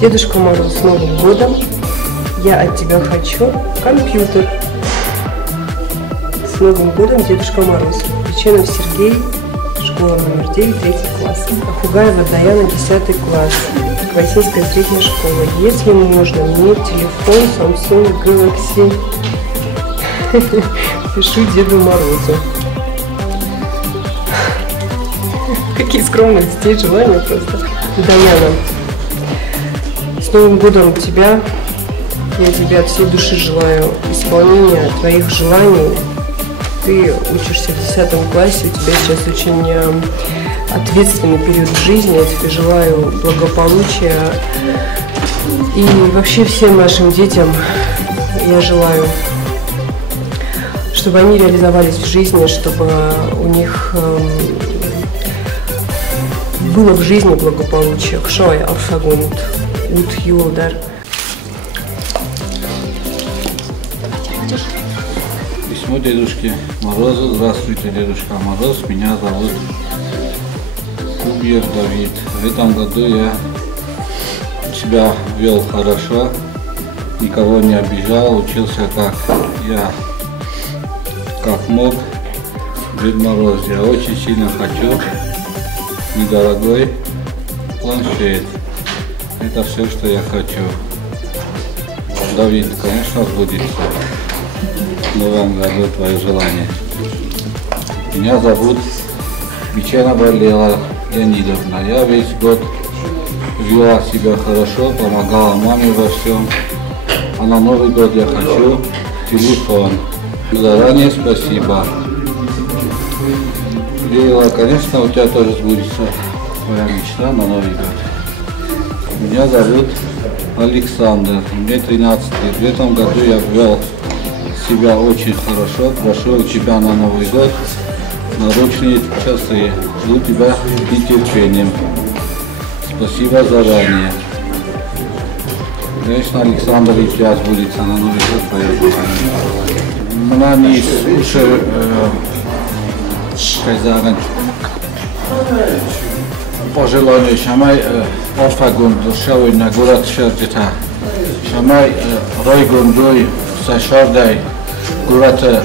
Дедушка Мороз, с Новым годом! Я от тебя хочу компьютер. С Новым годом, Дедушка Мороз. Печенов Сергей, школа номер 9, 3 класс. Ахугаева Даяна, 10 класс. Российская средняя школа. Если можно, мне телефон Samsung Galaxy. Пишу Деду Морозу. Какие скромные детей желания просто. Даяна, с Новым годом тебя. Я тебе от всей души желаю исполнения твоих желаний. Ты учишься в 10 классе, у тебя сейчас очень ответственный период в жизни. Я тебе желаю благополучия. И вообще всем нашим детям я желаю, чтобы они реализовались в жизни, чтобы у них было в жизни благополучие. Кшой, Алфагунд, Ут Юлдар. Письмо Дедушке Морозу. Здравствуйте, Дедушка Мороз. Меня зовут Кубьер Давид. В этом году я себя вел хорошо, никого не обижал, учился как мог. Дед Мороз, я очень сильно хочу недорогой планшет. Это все, что я хочу. Давид, конечно, сбудется в новом году твое желание. Меня зовут Биченова Лела Леонидовна. Я весь год вела себя хорошо, помогала маме во всем. А на Новый год я хочу телефон. Заранее спасибо. Лела, конечно, у тебя тоже сбудется твоя мечта на Новый год. Меня зовут Александр, мне 13 лет. В этом году я вел себя очень хорошо. Прошу у тебя на Новый год наручные часы. Жду тебя с нетерпением. Спасибо заранее. Конечно, Александр, и тебя сбудется на Новый год твоя желание. Она не слушает по желанию Шамай Алфагунд шауй на город Шерджита. Шамай Ройгундуй Сашардай город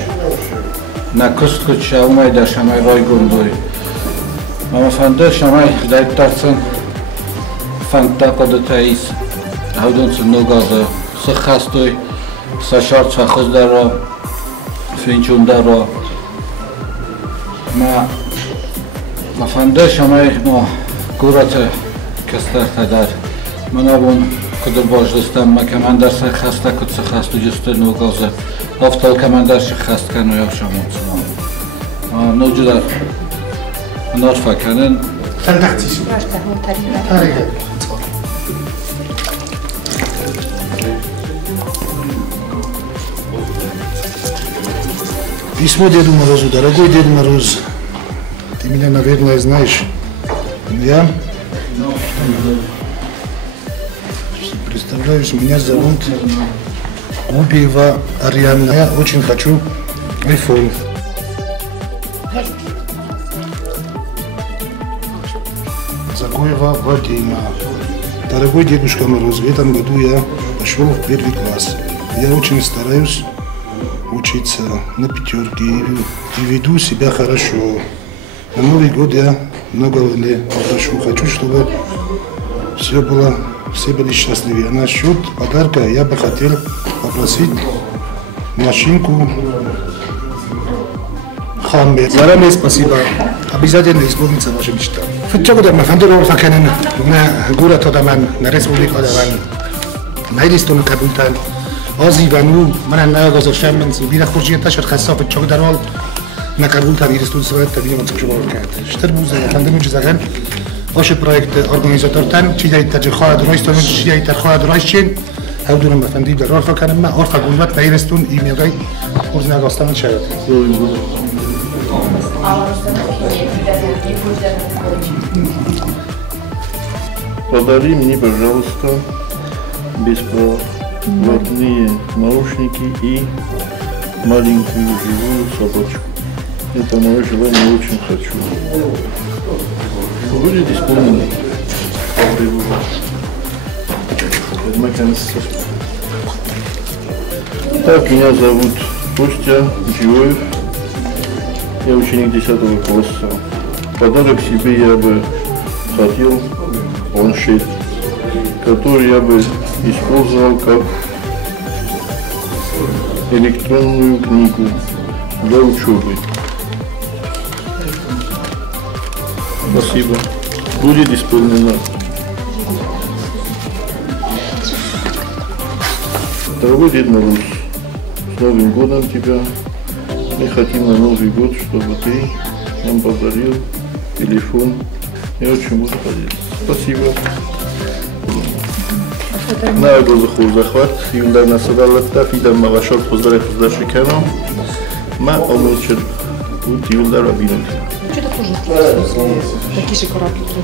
на Кустку Шаумай да Шамай Ройгундуй. Мама Фандер Шамай дайтарцен Фанта податаис Аудунцен Нугаза Сахастой Сашар Чахоздаро Финчундаро. ما فنده شمای ما گورت کستر تدر من آبون کدر باش دستم ما کمندر سر خسته کد سر خستو جسته نوگازه افتال کمندر سر خست کن و یا شمون سنام نو جدر نار فکنن فندقتیشو تاریخه Письмо Деду Морозу. Дорогой Дед Мороз, ты меня, наверное, знаешь. Я представляюсь, меня зовут Губиева Арианна. Я очень хочу iPhone. Загоева Вадима. Дорогой Дедушка Мороз, в этом году я пошел в 1 класс. Я очень стараюсь учиться на пятерке и веду себя хорошо. На Новый год я многого не попрошу. Хочу, чтобы все были счастливы. А насчет подарка я бы хотел попросить машинку Хаммер. Заранее спасибо. Обязательно исполнится ваша мечта. Футчагу да мафандуру факенен на город Одаман, на республику Одаман. Найдистон Кабултан. آزی و نو من نه گذاشتم من بیره خورجی تا شد خسته فچاق درال نکربول تا بیرستون سواد تا بیرم چه باور کرد شتر بوزه خندم چه زغن آش پروژه ارگانیزاتورتن چی دید تج خواهد رایستون چی دید تر خواهد رایشین هاو دونم بفندی در راه فکنم ما آرفا گلوت بیرستون ایمیگای خورج نگاستم شاید Подари мне, пожалуйста, беспроводные наушники и маленькую живую собачку. Это мое желание, очень хочу. Будет исполнено. Так, меня зовут Костя Джиоев. Я ученик 10 класса. Подарок себе я бы хотел планшет, который я бы использовал как электронную книгу для учебы. Спасибо. Будет исполнено. Дорогой Дед Мороз, с Новым годом тебя. Мы хотим на Новый год, чтобы ты нам подарил телефон. Я очень буду ходить. Спасибо. На глазаху захват. Юндар на садалатта, фидам мавашал поздравляю поздравщикам. Ма омылчер. Вот Юндар обидел. Что-то тоже вкусно. Такие же каракули.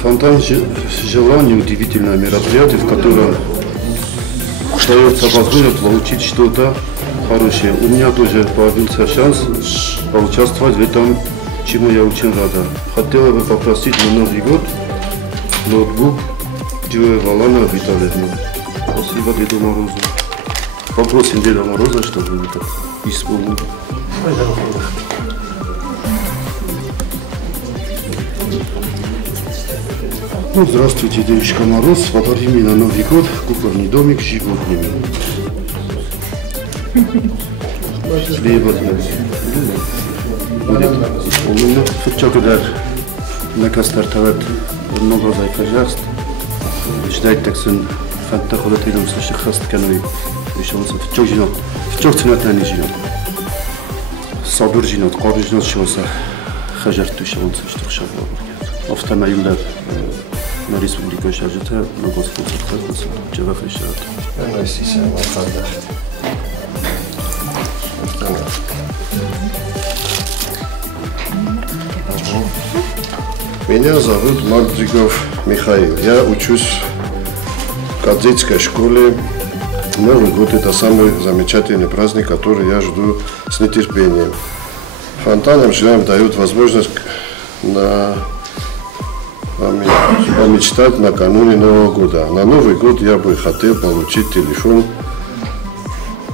Фонтан желаний — удивительное мероприятие, в котором дается возможность получить что-то хорошее. У меня тоже появился шанс поучаствовать в этом, чему я очень рада. Хотела бы попросить на Новый год ноутбук Джиоева Лана Витальевна. Спасибо Деду Морозу. Попросим Деда Мороза, чтобы это исполнил. Ну, здравствуйте, Дедушка Мороз. Подари мне на Новый год кукольный домик с животными. Будет исполнено. Çok kadar ne kadar tavat много зайкажаст. Ждать так сын фанта ходит идем с шахаст каной. Вишонцы в çok ценатани живет. Sabır живет, коры живет шоса. Хажар тушонцы что шабла. Автомобильler на республику шажета, на господарство, чего решат. Меня зовут Мардригов Михаил. Я учусь в кадетской школе. Новый год — это самый замечательный праздник, который я жду с нетерпением. Фонтанам жилям дают возможность помечтать накануне Нового года. На Новый год я бы хотел получить телефон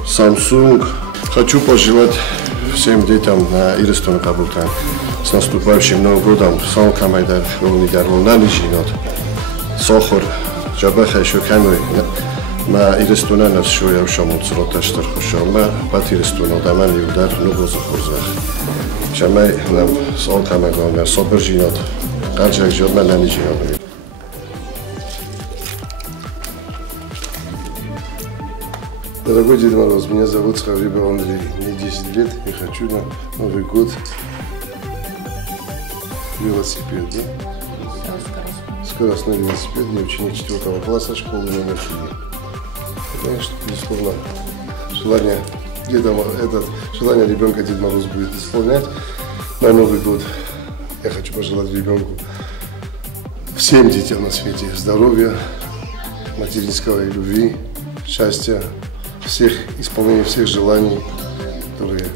Samsung. Хочу пожелать всем детям на Ирстон Кабултан с наступающим Новым годом. Салкамайдар, Волнидар, Волнани Жинот, Сохор, Джабаха еще Каной. На Ирстона нас шо я ушамут сроташтар хушама, пат Ирстона даман Юдар, Нуго Захурзах. Шамай нам Салкамайдар, на Собер Жинот. Арчак Жодман Нани Жинот. Дорогой Дед Мороз, меня зовут Схаврибов Андрей. Мне 10 лет и хочу на Новый год велосипед, да? Скоростной велосипед. Я ученик 4 класса школы номер 3. Конечно, бесспорно, желание ребенка Дед Мороз будет исполнять на Новый год. Я хочу пожелать ребенку, всем детям на свете, здоровья, материнского и любви, счастья, исполнения всех желаний, которые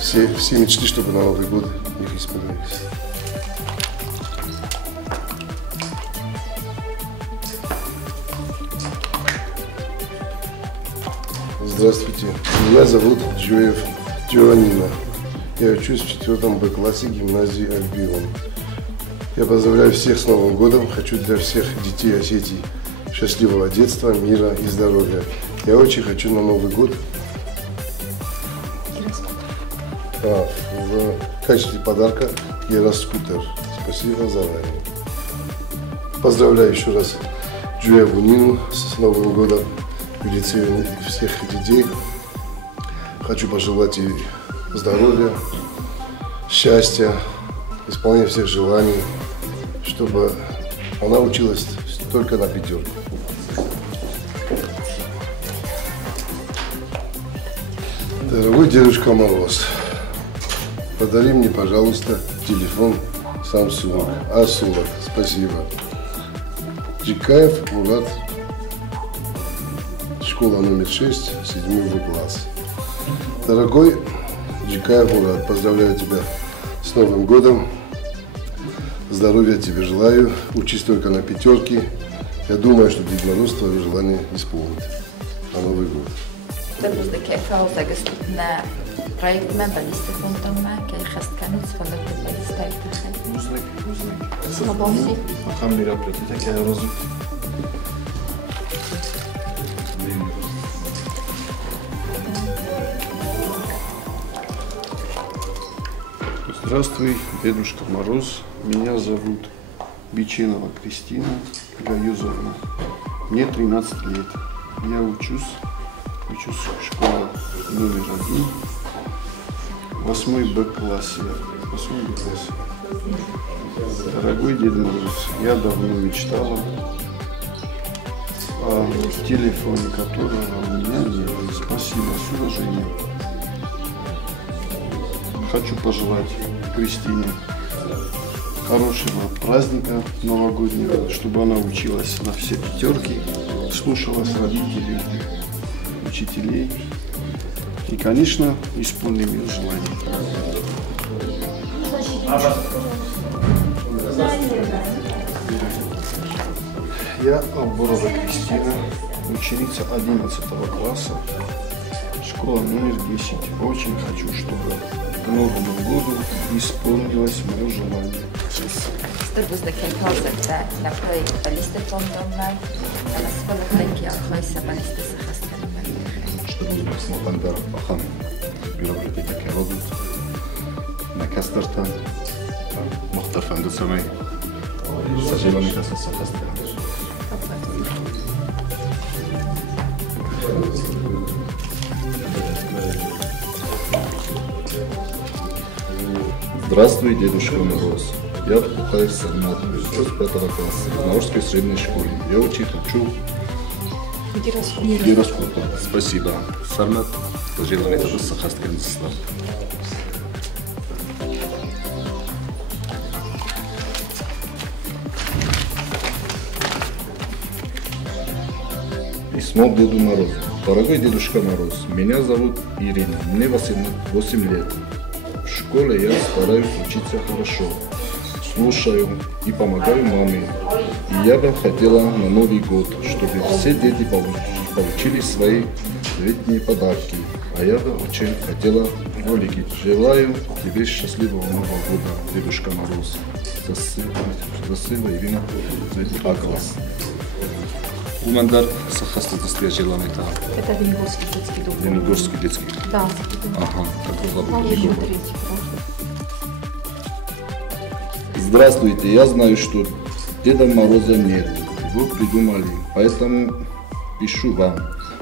все мечты, чтобы на Новый год их исполнились. Здравствуйте, меня зовут Джиоев Джованнина. Я учусь в 4 Б-классе гимназии Альбион. Я поздравляю всех с Новым годом. Хочу для всех детей Осетии счастливого детства, мира и здоровья. Я очень хочу на Новый год в качестве подарка гироскутер. Спасибо заранее. Поздравляю еще раз Джиоеву Нину с Новым годом. Величаю всех детей. Хочу пожелать ей здоровья, счастья, исполнения всех желаний, чтобы она училась только на 5. Дорогой Дедушка Мороз, подари мне, пожалуйста, телефон Samsung A40. Спасибо. Джикаев Мурат, школа номер 6, 7 класс. Дорогой ЖК город. Поздравляю тебя с Новым годом. Здоровья тебе желаю. Учись только на пятерки. Я думаю, что Дед Мороз твое желание исполнит. На Новый год. Trebuie de kefauza găstupne proiectme baliste fontomma, kei khastkanut sfalate baliste aytахай. Slabovsi. Ham мероприятия, как я разум. Здравствуй, Дедушка Мороз. Меня зовут Бичинова Кристина Гаюзовна. Мне 13 лет. Я учусь в школе номер 1, 8 Б классе. Дорогой Дед Мороз, я давно мечтала о телефоне, которого у меня нет. Спасибо, с уважением. Хочу пожелать Кристине хорошего праздника новогоднего, чтобы она училась на все пятерки, слушалась родителей, учителей и, конечно, исполним ее желание. Я Алборова Кристина, ученица 11 класса, школа номер 10. Очень хочу, чтобы к Новому году исполнилось мое желание. Trebuie de kefauza na projekt baliste fontomma, na sfalate ахайса балiste сахастkanuma. Чтобы у нас Мохандар Ахан мероприятия такие родят. На Кастартан, Мохтар Фандусамай. Сожалению, это Сахастан. Здравствуй, Дедушка Мороз. Я Бухаев Сармат, учусь 5 класса в Наурской средней школе. Я учу гироскопа. Спасибо. Сармат, желание это Сахастан. Письмо к Деду Морозу. Дорогой Дедушка Мороз, меня зовут Ирина, мне 8 лет. В школе я стараюсь учиться хорошо, слушаю и помогаю маме. И я бы хотела на Новый год, чтобы все дети получили свои летние подарки. А я бы очень хотела ролики. Желаю тебе счастливого Нового года, Дедушка Мороз. Спасибо, Ирина, А класс. Умандар Сахастатское желание. Это Венгорский детский дом. Венгорский детский. Да. Ага, Там еще третий. Здравствуйте, я знаю, что Деда Мороза нет. Его придумали, поэтому пишу вам.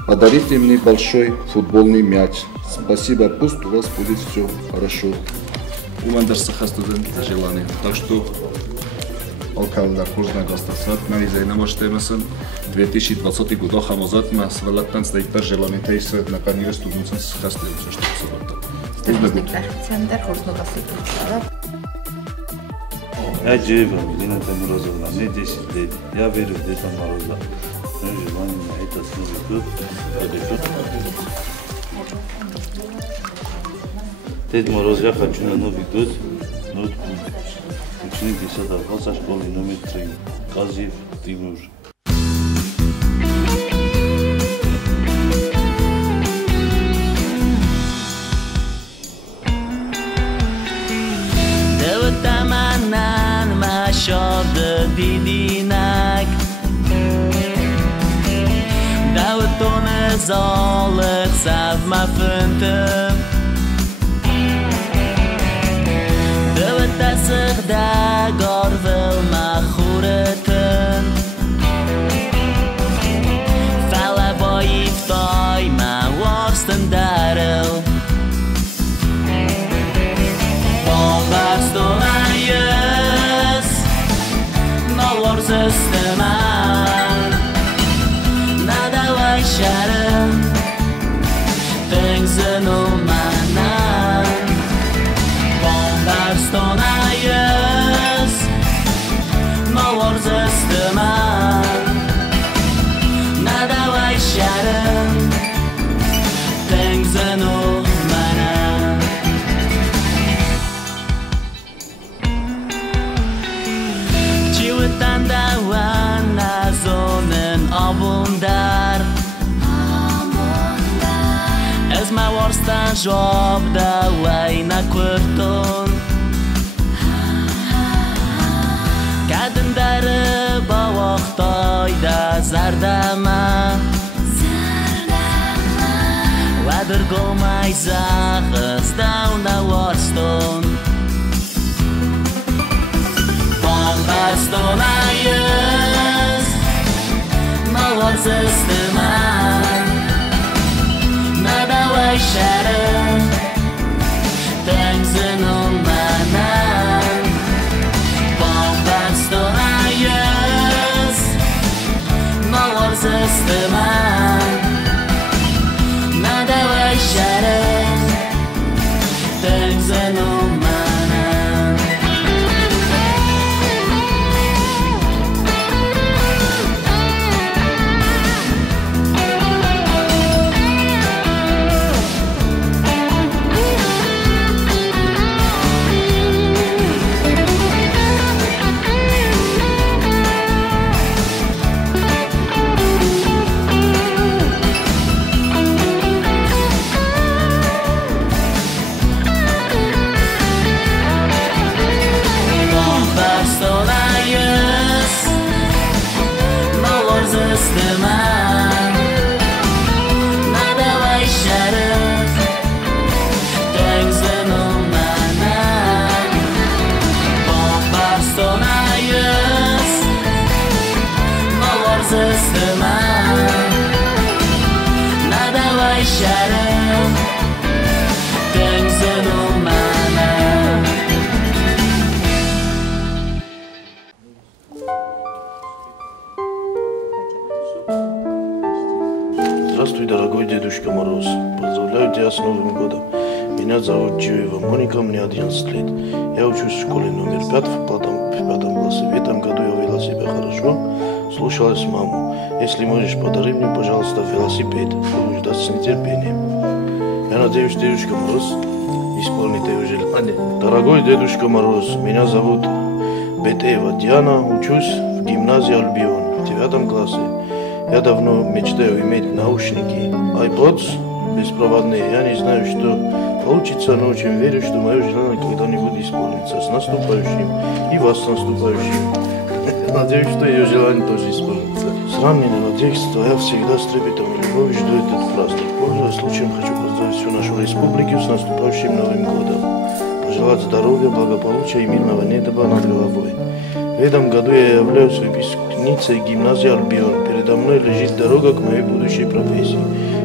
Подарите мне большой футбольный мяч. Спасибо, пусть у вас будет все хорошо. Умандар Сахастатское желание. Так что Алкалдар Кожна Гастасват, Мариза Инамоштемасан, 2020 год Хамозатма, Свалаттан Стейпер желание Тейсвет на карьере студентов с Хастелем, все что посылают. Trebuie de klachcenter, хуртнова секретара. Я Джеева, Елена Морозовна, мне 10 лет. Я верю в Деда Мороза. Мое желание на этот Новый год. Дед Мороз, я хочу на Новый год ноутбук. Ученик 10 класса школы номер 3. Казиев Тимур. شاد دیدینک دوتون زالق سف مفنتم دوت تسخ دگار ول مخورتن فلا با ایفتای من وارستن درل با برستون Systemem nadawaj szarem Pękzynu manem Bombar stona jest از موارستن جاب دوای نکردن کدن در با وقتای دا زردمه و در گومای زخص داون دوارستن بامبستون ایز موارز استمان ندوای شره تنزنون منن بامبستون ایز موارز استمان ندوای شره تنزنون منن Здравствуй, дорогой Дедушка Мороз. Поздравляю тебя с Новым годом. Меня зовут Джиева Моника, мне 11 лет. Я учусь в школе номер 5 в пятом классе. В этом году я вела себя хорошо, слушалась маму. Если можешь, подари мне, пожалуйста, велосипед. Буду ждать с нетерпением. Я надеюсь, Дедушка Мороз исполнит твое желание. Дорогой Дедушка Мороз, меня зовут Бетеева Диана, учусь в гимназии Альбион в 9 классе. Я давно мечтаю иметь наушники, iPods беспроводные. Я не знаю, что получится, но очень верю, что мое желание когда-нибудь исполнится. С наступающим и вас с наступающим. Надеюсь, что ее желание тоже исполнится. С раннего детства я всегда с трепетом и любовью жду этот праздник. Пользуясь случаем, хочу поздравить всю нашу республику с наступающим Новым годом. Пожелать здоровья, благополучия и мирного неба над головой. В этом году я являюсь выпускницей гимназии Альбион. Передо мной лежит дорога к моей будущей профессии.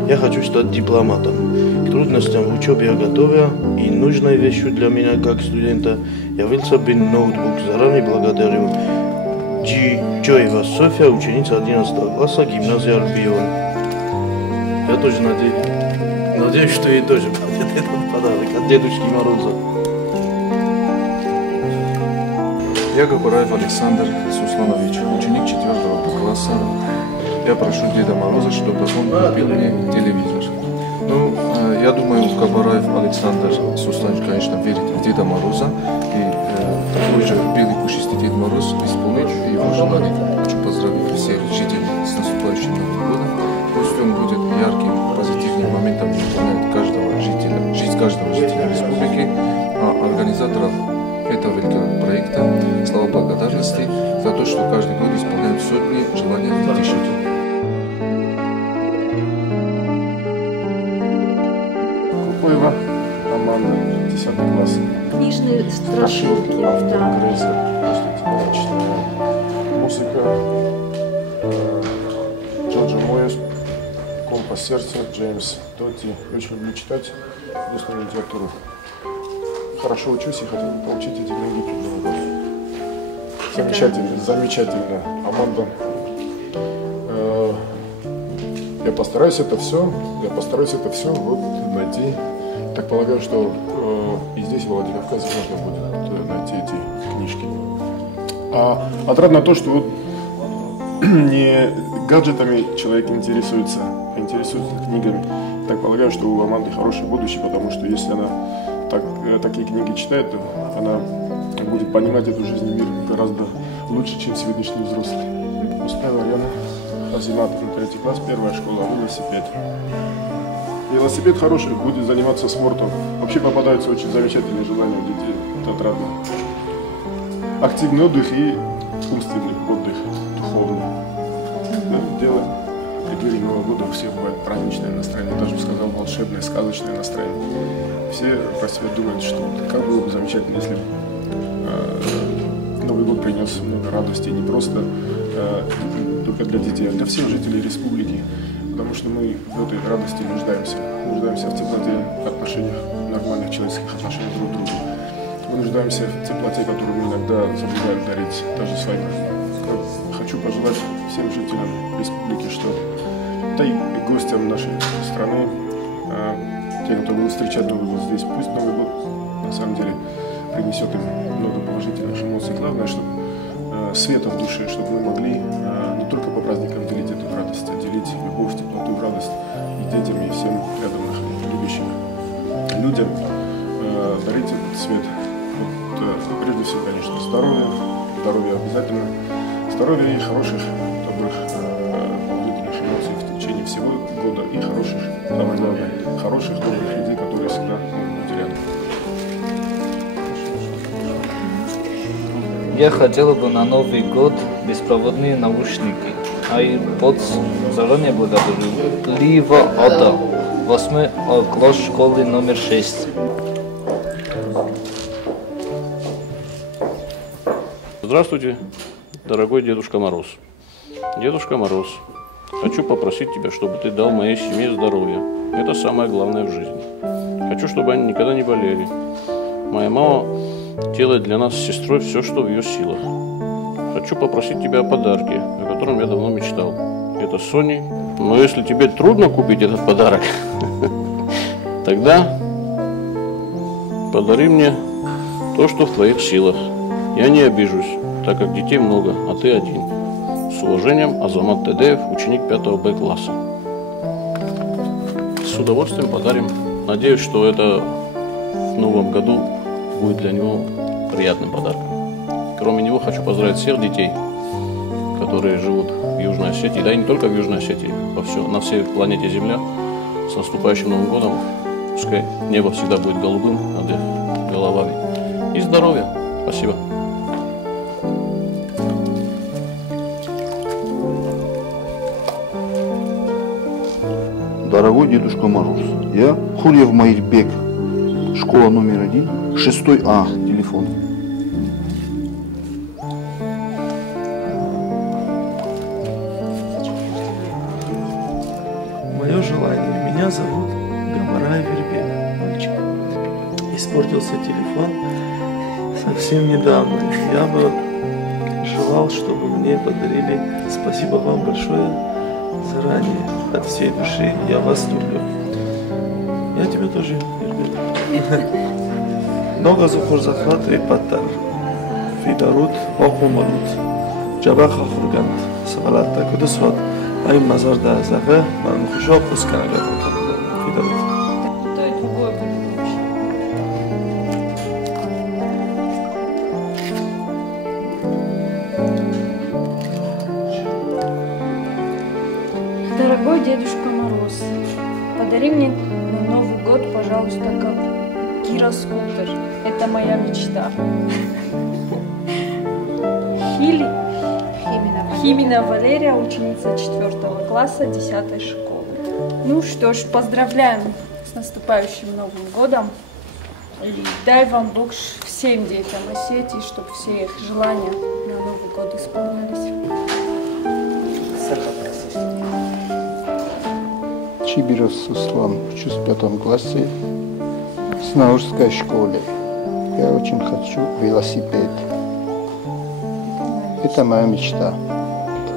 Я хочу стать дипломатом. К трудностям в учебе я готовя, и нужной вещью для меня как студента явился бы ноутбук. Заранее благодарю Джоева Софья, ученица 11 класса гимназии Альбион. Я тоже надеюсь, что ей тоже будет этот подарок от Дедушки Мороза. Я Габараев Александр Сусланович, ученик 4 класса. Я прошу Деда Мороза, чтобы он купил мне телевизор. Ну, я думаю, Габараев Александр Сусланович, конечно, верит в Деда Мороза. И такой же белый пушистый Дед Мороз исполнит его желание. Хочу поздравить всех жителей с наступающим Новым годом. Пусть он будет ярким, позитивным моментом, наполняет жизнь каждого жителя республики, а организаторам этого великого проекта слова благодарности за то, что каждый год исполняют сотни желаний детишек. Купуева Аманда, 10 класс. Книжные страшилки. Автор Грейзер, музыка Джорджа Мойерс, Компас сердца, Джеймс Дотти. Очень люблю читать русскую литературу. Хорошо учусь и хотел бы получить эти книги чудного года. Замечательно. Аманда, я постараюсь это все вот найти. Так полагаю, что и здесь, в Владикавказе, можно будет найти эти книжки. Отрадно то, что вот не гаджетами человек интересуется, а интересуется книгами. Так полагаю, что у Аманды хорошее будущее, потому что если она такие книги читает, то она будет понимать эту жизнь и мир гораздо лучше, чем сегодняшний взрослый. Успева Ариана, Азимат, 3 класс, 1 школа, велосипед. Велосипед хороший, будет заниматься спортом. Вообще попадаются очень замечательные желания у детей. Это отрадно. Активный отдых и умственный отдых, духовный. Да, дело теперь Нового года у всех бывает праздничное настроение, даже бы сказал волшебное, сказочное настроение. Все про себя думают, что как было бы замечательно, если Новый год принес много радости, не просто только для детей, а для всех жителей республики. Потому что мы в этой радости нуждаемся. Нуждаемся в теплоте, отношениях, нормальных человеческих отношениях друг к другу. Мы нуждаемся в теплоте, которую мы иногда забываем дарить даже своим. Хочу пожелать всем жителям республики, что да и гостям нашей страны, те, кто будут встречать Новый год здесь, пусть Новый год на самом деле принесет им много положительных эмоций. Главное, чтобы света в душе, чтобы мы могли не только по праздникам делить эту радость, а делить любовь, теплоту, радость и детям, и всем рядом любящим людям, дарить этот свет. Вот, прежде всего, конечно, здоровье, здоровье обязательно, здоровье и хороших, добрых, положительных эмоций в течение всего года и хороших, самое главное, хороших, добрых людей, которые всегда могут быть рядом. Я хотела бы на Новый год беспроводные наушники. AirPods заранее благодарю. Лива Ада, 8 класс школы номер 6. Здравствуйте, дорогой Дедушка Мороз. Дедушка Мороз, хочу попросить тебя, чтобы ты дал моей семье здоровье. Это самое главное в жизни. Хочу, чтобы они никогда не болели. Моя мама делает для нас с сестрой все, что в ее силах. Хочу попросить тебя о подарке, о котором я давно мечтал. Это Sony. Но если тебе трудно купить этот подарок, тогда подари мне то, что в твоих силах. Я не обижусь, так как детей много, а ты один. С уважением, Азамат Тедеев, ученик 5 Б класса. С удовольствием подарим. Надеюсь, что это в новом году будет для него приятным подарком. Кроме него хочу поздравить всех детей, которые живут в Южной Осетии, да и не только в Южной Осетии, на всей планете Земля. С наступающим Новым годом. Пускай небо всегда будет голубым над их головами. И здоровья. Спасибо. Дорогой Дедушка Мороз, я Хульев Маирбек, школа номер 1, 6 А, телефон. Мое желание. Меня зовут Гамарай Вербек, мальчик. Испортился телефон совсем недавно. Я бы желал, чтобы мне подарили. Спасибо вам большое заранее. От всей души я вас люблю. Я тебя тоже люблю. Много зухур захваты паттар. Фидарут, окумарут. Джабаха хургант. Савалатта кудусват. Айм назар да азага. Ман хушо пусканага. Фидарут. То и другое будет лучше. Дорогой Дедушка Мороз, подари мне на Новый год, пожалуйста, как гироскутер. Это моя мечта. Химина Валерия, ученица 4 класса 10 школы. Ну что ж, поздравляем с наступающим Новым годом. И дай вам Бог всем детям Осетии, чтобы все их желания на Новый год исполнились. Чибирос Суслан, учусь в 5 классе в Снаурской школе. Я очень хочу велосипед. Это моя мечта.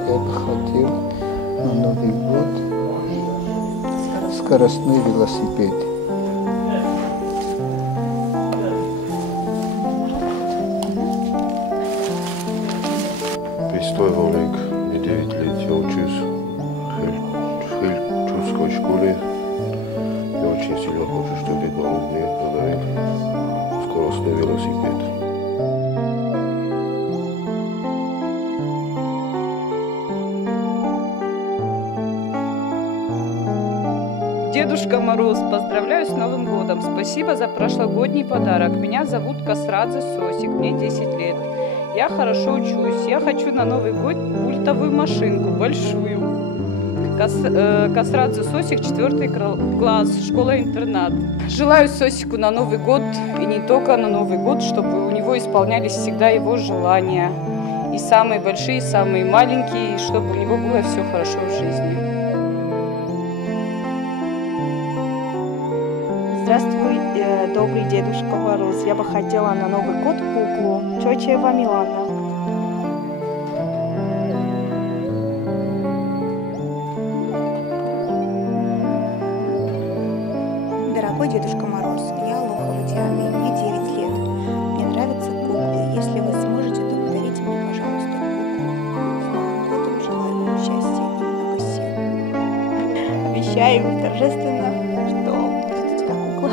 Я бы хотел на Новый год скоростной велосипед. Пристой Олег, мне 9 лет, я учусь в Хельчурской школе. Я очень сильно хочу, чтобы Дед Мороз мне подарил скоростной велосипед. Дедушка Мороз, поздравляю с Новым годом. Спасибо за прошлогодний подарок. Меня зовут Касрадзе Сосик, мне 10 лет. Я хорошо учусь. Я хочу на Новый год пультовую машинку, большую. Касрадзе Сосик, 4 класс, школа-интернат. Желаю Сосику на Новый год, и не только на Новый год, чтобы у него исполнялись всегда его желания. И самые большие, и самые маленькие, и чтобы у него было все хорошо в жизни. Здравствуй, добрый Дедушка Мороз. Я бы хотела на Новый год куклу Чочева Милана. Дорогой Дедушка Мороз, я Лохова Диана, мне 9 лет. Мне нравятся куклы. Если вы сможете, то подарите мне, пожалуйста, куклу. С Новым годом желаю вам счастья и много сил. Обещаю торжественно, что будет у тебя кукла.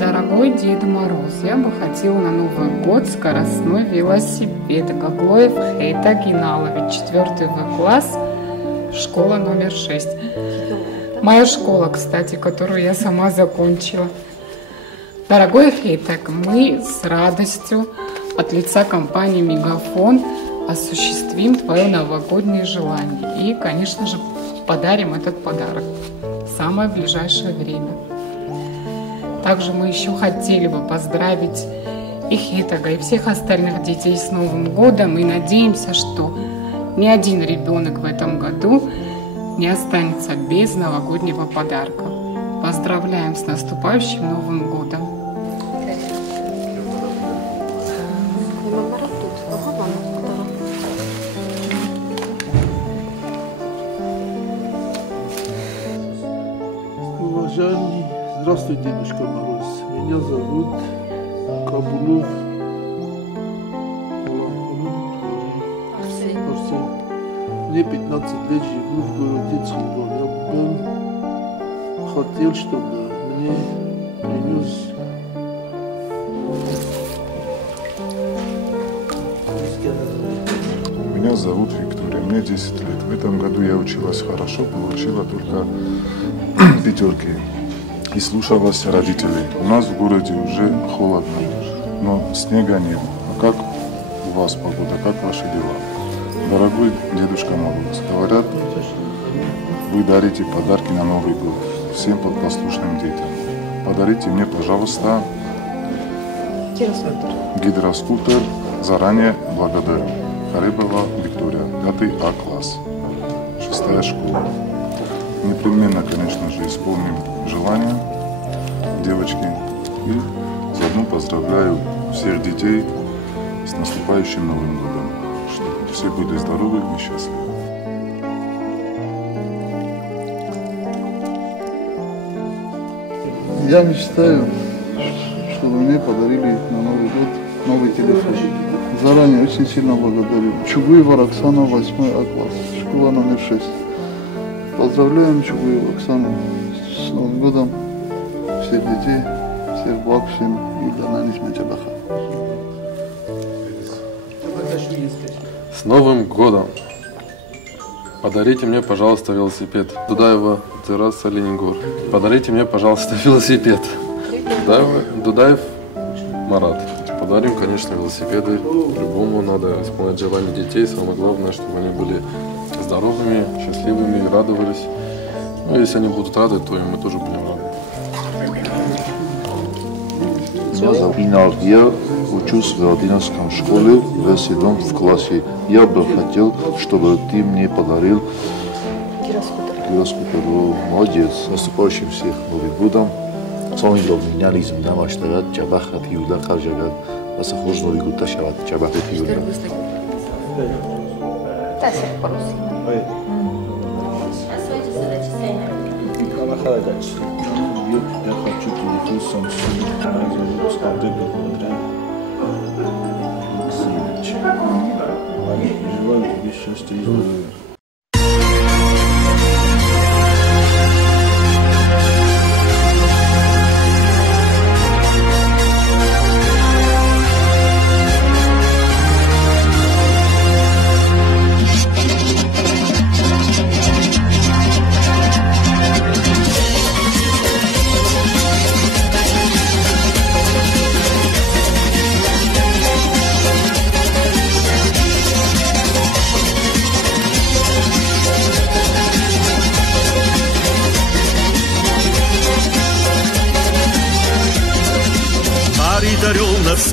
Дорогой Дед Мороз, я бы хотела на Новый год скоростной велосипед. Гаглоев Хейта Геналович, 4 класс, школа номер 6. Моя школа, кстати, которую я сама закончила. Дорогой Хейтак, мы с радостью от лица компании «Мегафон» осуществим твое новогоднее желание. И, конечно же, подарим этот подарок в самое ближайшее время. Также мы еще хотели бы поздравить и Хейтага, и всех остальных детей с Новым годом. И надеемся, что ни один ребенок в этом году не останется без новогоднего подарка. Поздравляем с наступающим Новым годом! Уважаемый, здравствуй, Дедушка Мороз. Меня зовут Кабулов Арсений. Мне 15 лет, живу в городе Цхинвал. Я бы хотел, чтобы мне принес Меня зовут Виктория, мне 10 лет. В этом году я училась хорошо, получила только 5 и слушалась родителей. У нас в городе уже холодно, но снега нет. А как у вас погода, как ваши дела? Дорогой Дедушка Мороз, говорят, вы дарите подарки на Новый год всем послушным детям. Подарите мне, пожалуйста, гидроскутер. Заранее благодарю. Харибова Виктория, 5 А класс, 6 школа. Непременно, конечно же, исполним желание девочки. И заодно поздравляю всех детей с наступающим Новым годом. Чтобы все были здоровы и счастливы. Я мечтаю, чтобы мне подарили на Новый год новый телефон. Заранее очень сильно благодарю. Чугуева Оксана, 8 А класс, школа номер 6. Поздравляем Чугуеву Оксану с Новым годом. Всех детей, всех благ всем и до нанесения. С Новым годом! Подарите мне, пожалуйста, велосипед. Дудаева, терраса, Ленингор. Подарите мне, пожалуйста, велосипед. Дудаев Марат. Подарим, конечно, велосипеды. Любому надо исполнять желание детей. Самое главное, чтобы они были здоровыми, счастливыми, радовались. Ну, если они будут рады, то и мы тоже будем рады. Меня зовут Инар, я учусь в Родинском школе в 7 классе. Я бы хотел, чтобы ты мне подарил гироскутер. Молодец. С наступающим всех Новым годом. Самый главный реализм нам оставят Джабахат Юда Харджагат. Вас Новый год тащават Джабахат Юда. Я хочу телефон Samsung, желаю тебе счастья и здоровья.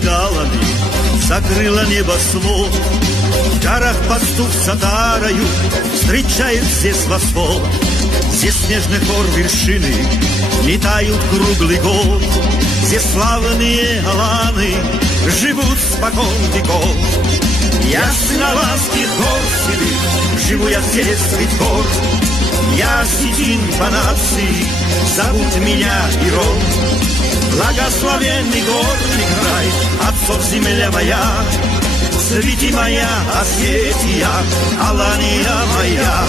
скалами закрыло небосвод. В горах пастух с отарою встречает здесь восход. Здесь снежных гор вершины летают круглый год. Здесь славные аланы живут спокон веков. Я сын Аланских гор седых, живу я здесь средь гор. Я осетин по нации, зовут меня Ирон. Благословенный горный край, отцов земля моя. Свети моя Осетия, Алания моя.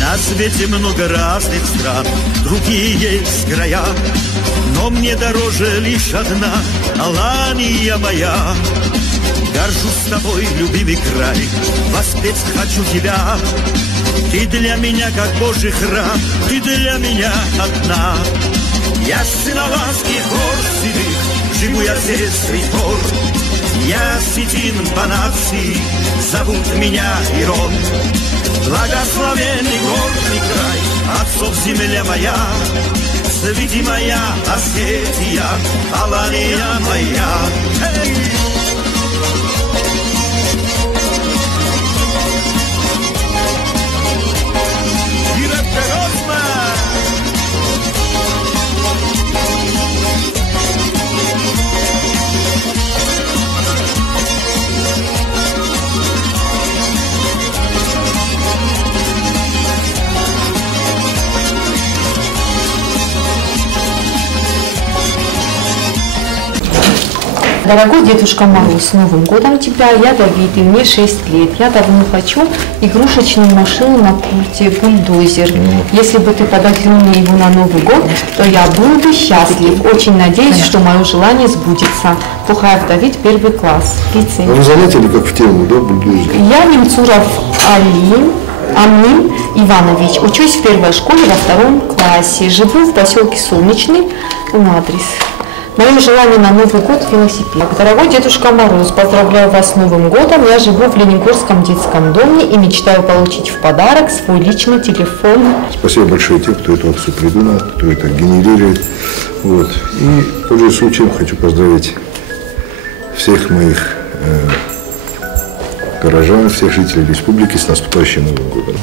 На свете много разных стран, другие есть края, но мне дороже лишь одна, Алания моя. Горжусь тобой, любимый край, воспеть хочу тебя. Ты для меня как Божий храм, ты для меня одна. Я сын Аланских гор седых, живу я здесь средь гор. Я осетин по нации, зовут меня Ирон. Благословенный горный край, отцов земля моя. Свети моя Осетия, Алания моя. Эй! Дорогой Дедушка Мороз, с Новым годом тебя! Я Давид, и мне 6 лет. Я давно хочу игрушечную машину на пульте, бульдозер. Если бы ты подарил мне его на Новый год, то я был бы счастлив. Очень надеюсь, что мое желание сбудется. Пухаев Давид, 1 класс, лицей. Вы заметили, как в тему, да, бульдозер? Я Немцуров Амин Иванович. Учусь в 1 школе во 2 классе. Живу в поселке Солнечный. Адрес. Мое желание на Новый год – велосипед. Дорогой Дедушка Мороз, поздравляю вас с Новым годом. Я живу в Лениногорском детском доме и мечтаю получить в подарок свой личный телефон. Спасибо большое тем, кто это все придумал, кто это генерирует. Вот. И, пользуясь случаем, хочу поздравить всех моих горожан, всех жителей республики с наступающим Новым годом.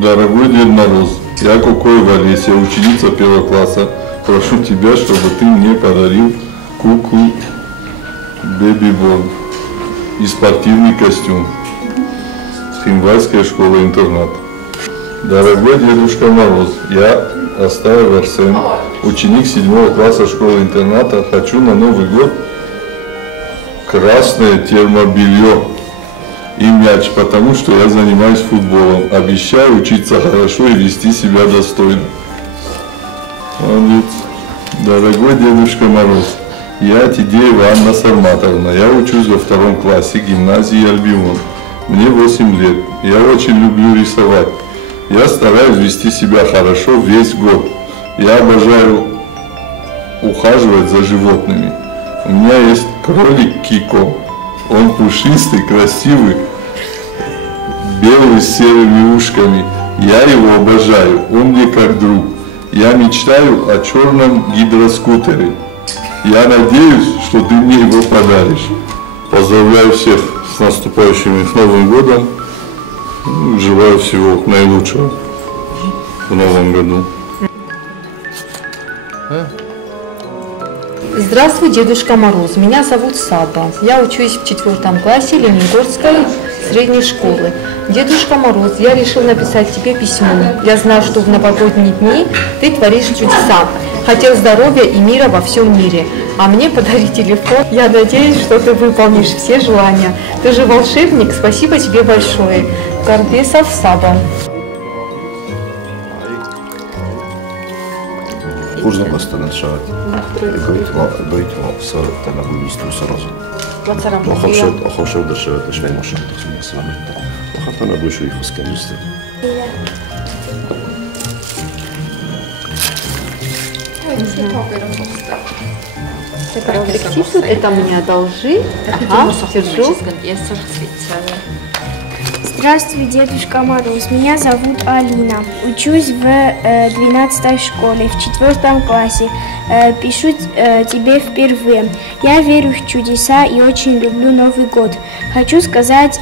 Дорогой Дед Мороз, я Кукоева Олеся, ученица 1 класса. Прошу тебя, чтобы ты мне подарил куклу Бэби Борн и спортивный костюм. Химвальская школа-интернат. Дорогой Дедушка Мороз, я Астаев Арсен, ученик 7 класса школы-интерната. Хочу на Новый год красное термобелье и мяч, потому что я занимаюсь футболом. Обещаю учиться хорошо и вести себя достойно. Молодец. Дорогой Дедушка Мороз, я Тидеева Анна Сарматовна. Я учусь во 2 классе гимназии Альбион. Мне 8 лет. Я очень люблю рисовать. Я стараюсь вести себя хорошо весь год. Я обожаю ухаживать за животными. У меня есть кролик Кико. Он пушистый, красивый, белый с серыми ушками. Я его обожаю. Он мне как друг. Я мечтаю о черном гидроскутере. Я надеюсь, что ты мне его подаришь. Поздравляю всех с наступающим Новым годом. Желаю всего наилучшего в Новом году. Здравствуй, Дедушка Мороз. Меня зовут Саба. Я учусь в 4 классе Лениногорской средней школы. Дедушка Мороз, я решил написать тебе письмо. Я знаю, что в новогодние дни ты творишь чудеса. Хотел здоровья и мира во всем мире. А мне подари телефон. Я надеюсь, что ты выполнишь все желания. Ты же волшебник. Спасибо тебе большое. Карбесов Саба. Можно постановить быть в на будущем сразу. Охошел даже швей машин, так с вами. Охота на большую их скамейку. Это мне одолжи. Ага, держу. Здравствуй, Дедушка Мороз. Меня зовут Алина. Учусь в 12 школе, в 4 классе. Пишу тебе впервые. Я верю в чудеса и очень люблю Новый год. Хочу сказать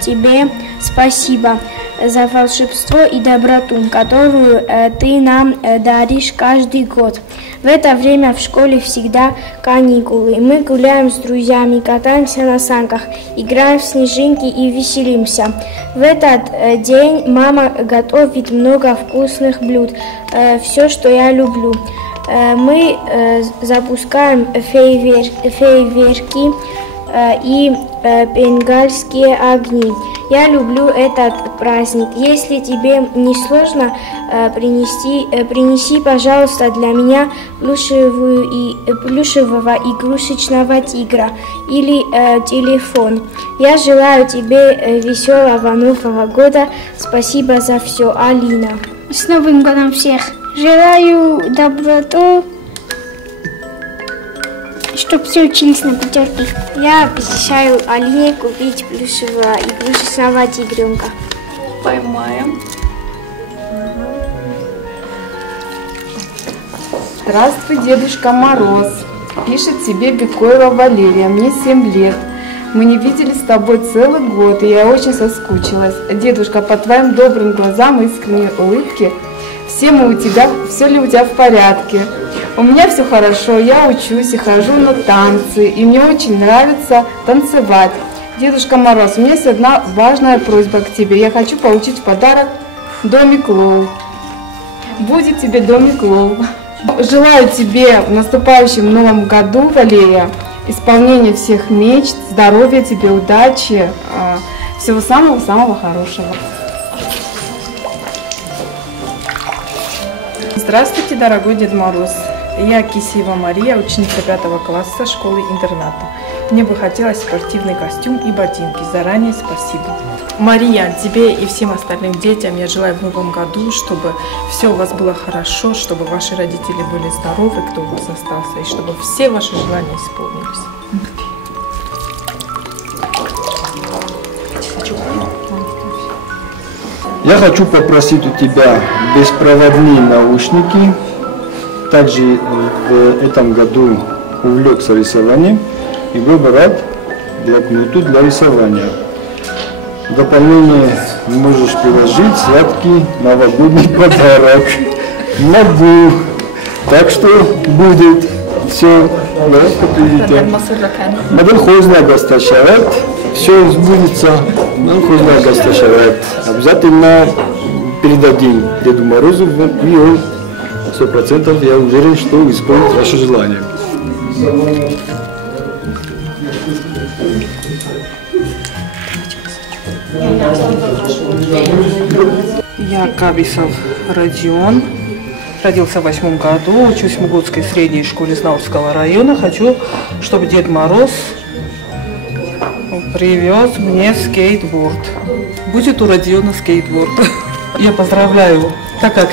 тебе спасибо за волшебство и доброту, которую ты нам даришь каждый год. В это время в школе всегда каникулы. Мы гуляем с друзьями, катаемся на санках, играем в снежинки и веселимся. В этот день мама готовит много вкусных блюд, все, что я люблю. Мы запускаем фейерверки и бенгальские огни. Я люблю этот праздник. Если тебе не сложно, принеси, пожалуйста, для меня плюшевого игрушечного тигра или телефон. Я желаю тебе веселого Нового года. Спасибо за все, Алина. С Новым годом всех! Желаю доброту, чтобы все учились на пятерке. Я обещаю Алине купить плюшевого игрушечного тигренка. Поймаем. Здравствуй, Дедушка Мороз. Пишет тебе Бекоева Валерия. Мне 7 лет. Мы не виделись с тобой целый год, и я очень соскучилась. Дедушка, по твоим добрым глазам и искренней улыбке, все ли у тебя в порядке? У меня все хорошо, я учусь и хожу на танцы, и мне очень нравится танцевать. Дедушка Мороз, у меня есть одна важная просьба к тебе. Я хочу получить в подарок домик Лол. Будет тебе домик Лол. Желаю тебе в наступающем новом году, Валерия, исполнения всех мечт, здоровья тебе, удачи, всего самого-самого хорошего. Здравствуйте, дорогой Дед Мороз. Я Кисеева Мария, ученица 5 класса школы-интерната. Мне бы хотелось спортивный костюм и ботинки. Заранее спасибо. Мария, тебе и всем остальным детям я желаю в новом году, чтобы все у вас было хорошо, чтобы ваши родители были здоровы, кто у вас остался, и чтобы все ваши желания исполнились. Я хочу попросить у тебя беспроводные наушники. Также в этом году увлекся рисованием и был бы рад блокноту для рисования. В дополнение можешь приложить сладкий новогодний подарок. Могу. Так что будет все. Модель хозная госташарат. Все сбудется. Хозная госташарат. Обязательно передадим Деду Морозу, и он 100% я уверен, что исполнит ваше желание. Я Кабисов Родион. Родился в 8 году, учусь в Мугутской средней школе Знаурского района. Хочу, чтобы Дед Мороз привез мне скейтборд. Будет у Родиона скейтборд. Я поздравляю, так как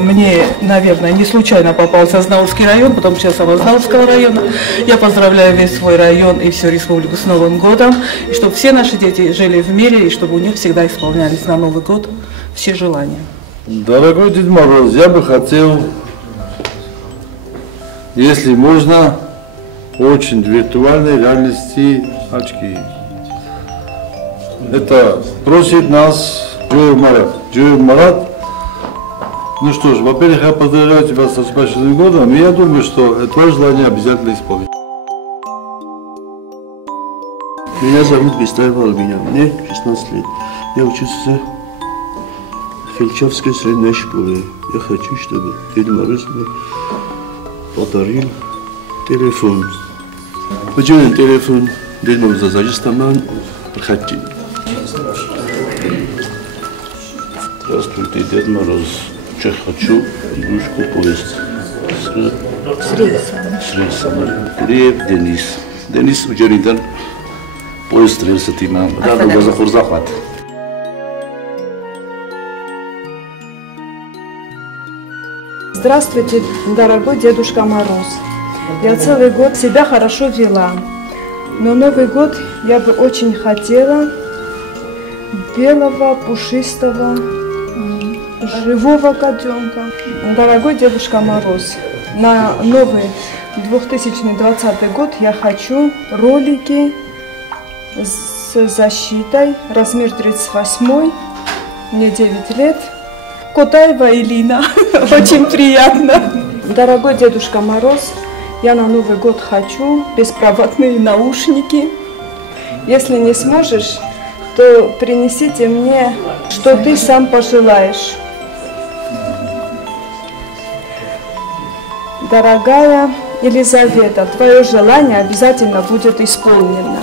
мне, наверное, не случайно попался Знаурский район, потом сейчас я Знаурского района. Я поздравляю весь свой район и всю республику с Новым годом. И чтобы все наши дети жили в мире, и чтобы у них всегда исполнялись на Новый год все желания. Дорогой Дед Мороз, я бы хотел, если можно, очень виртуальной реальности очки. Это просит нас Джой Марат. Джой Марат. Ну что ж, во-первых, я поздравляю тебя с наступающим годом, и я думаю, что твое желание обязательно исполнить. Меня зовут Бестаева Альбина, мне 16 лет. Я учусь в Фельдшерской средней школе. Я хочу, чтобы Дед Мороз мне подарил телефон. Почему телефон Дед Мороза зажистаман хочу. Здравствуйте, Дед Мороз. Я хочу игрушку поезд с рельсами. Привет, Денис. Денис ученидан поезд с рельсами. Рада го за захват. Здравствуйте, дорогой Дедушка Мороз. Я целый год себя хорошо вела, но Новый год я бы очень хотела белого, пушистого, живого котенка. Дорогой Дедушка Мороз, на новый 2020 год я хочу ролики с защитой, размер 38, мне 9 лет. Котаева Элина, очень приятно. Дорогой Дедушка Мороз, я на Новый год хочу беспроводные наушники. Если не сможешь, то принесите мне, что ты сам пожелаешь. Дорогая Елизавета, твое желание обязательно будет исполнено.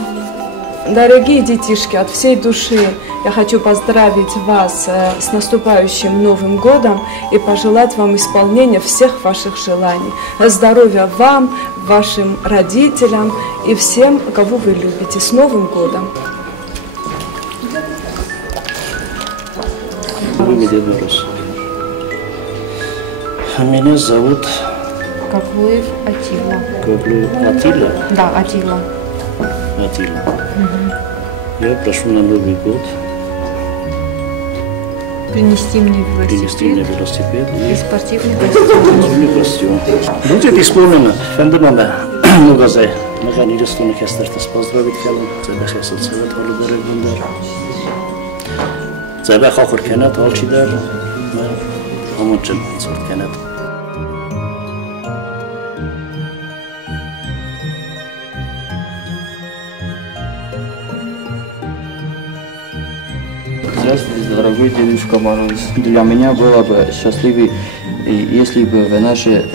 Дорогие детишки, от всей души я хочу поздравить вас с наступающим Новым годом и пожелать вам исполнения всех ваших желаний. Здоровья вам, вашим родителям и всем, кого вы любите. С Новым годом! Дед Мороз. Меня зовут Коклуев Атила. Коклуев Атила? Да, Атила. Атила. Я прошу на Новый год Принести мне велосипед и спортивный костюм. Будет исполнено. Фендемана Нугазе. Механи Рестуна Кестерта поздравить Хелен. Забеха Соцсовет Холодер Гундар. Забеха Хоркенет Алчидар. Амуджен Сорткенет. Здравствуйте, дорогой Дедушка Мороз. Для меня было бы счастливо, если бы в нашей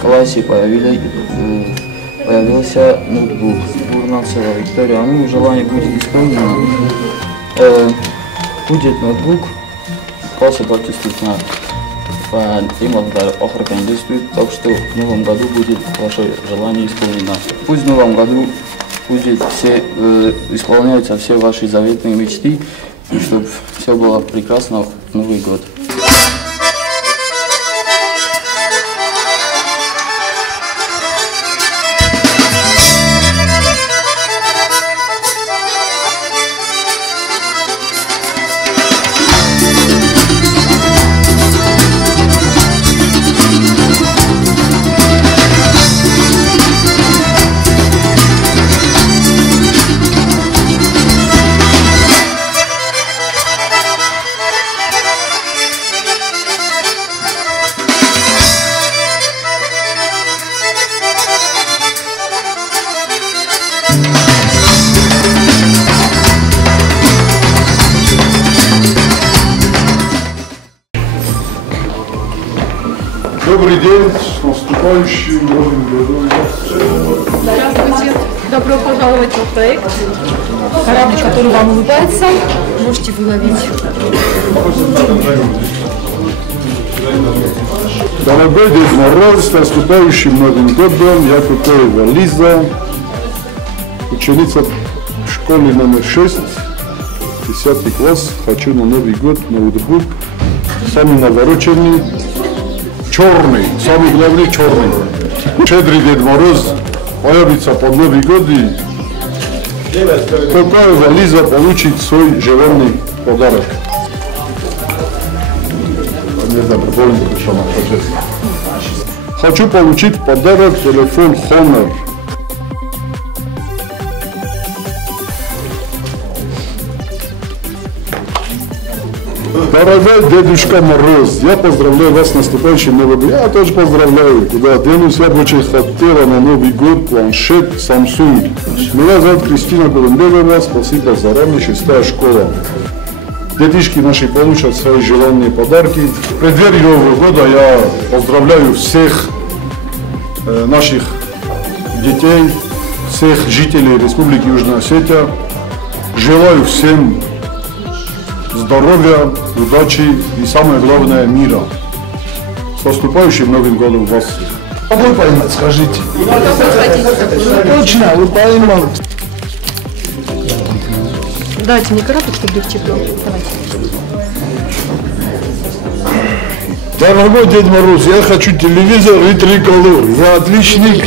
классе появился ноутбук. Бурнацева Виктория, желание будет исполнено. Будет ноутбук, классе действительно темат охрана действует, так что в новом году будет ваше желание исполнено. Пусть в новом году будет исполняются все ваши заветные мечты, и чтобы все было прекрасно в Новый год. Добрый день, с наступающим Новым годом. Здравствуйте. Добро пожаловать в проект. Корабль, который вам улыбается, можете выловить. Дорогой Дед Мороз, с наступающим Новым годом. Я Котаева Лиза, ученица в школе номер 6, 10 класс. Хочу на Новый год ноутбук, самый навороченный, черный, самый главный черный. Щедрый Дед Мороз появится под Новый год, и Котаева Лиза получит свой желанный подарок. Не знаю, хочу получить подарок телефон Honor. Дорогой Дедушка Мороз, я поздравляю вас с наступающим Новым годом. Я тоже поздравляю. Куда денусь, я бы очень хотела на Новый год планшет Samsung. Меня зовут Кристина Колумбеева, спасибо заранее, 6-я школа. Детишки наши получат свои желанные подарки. В преддверии Нового года я поздравляю всех наших детей, всех жителей Республики Южная Осетия. Желаю всем здоровья, удачи и, самое главное, мира. С наступающим Новым годом вас всех. Вы поймать, скажите. Точно, вы поймали. Дайте мне корабль, чтобы легче было. Давайте. Дорогой Дед Мороз, я хочу телевизор и триколор. Я отличник.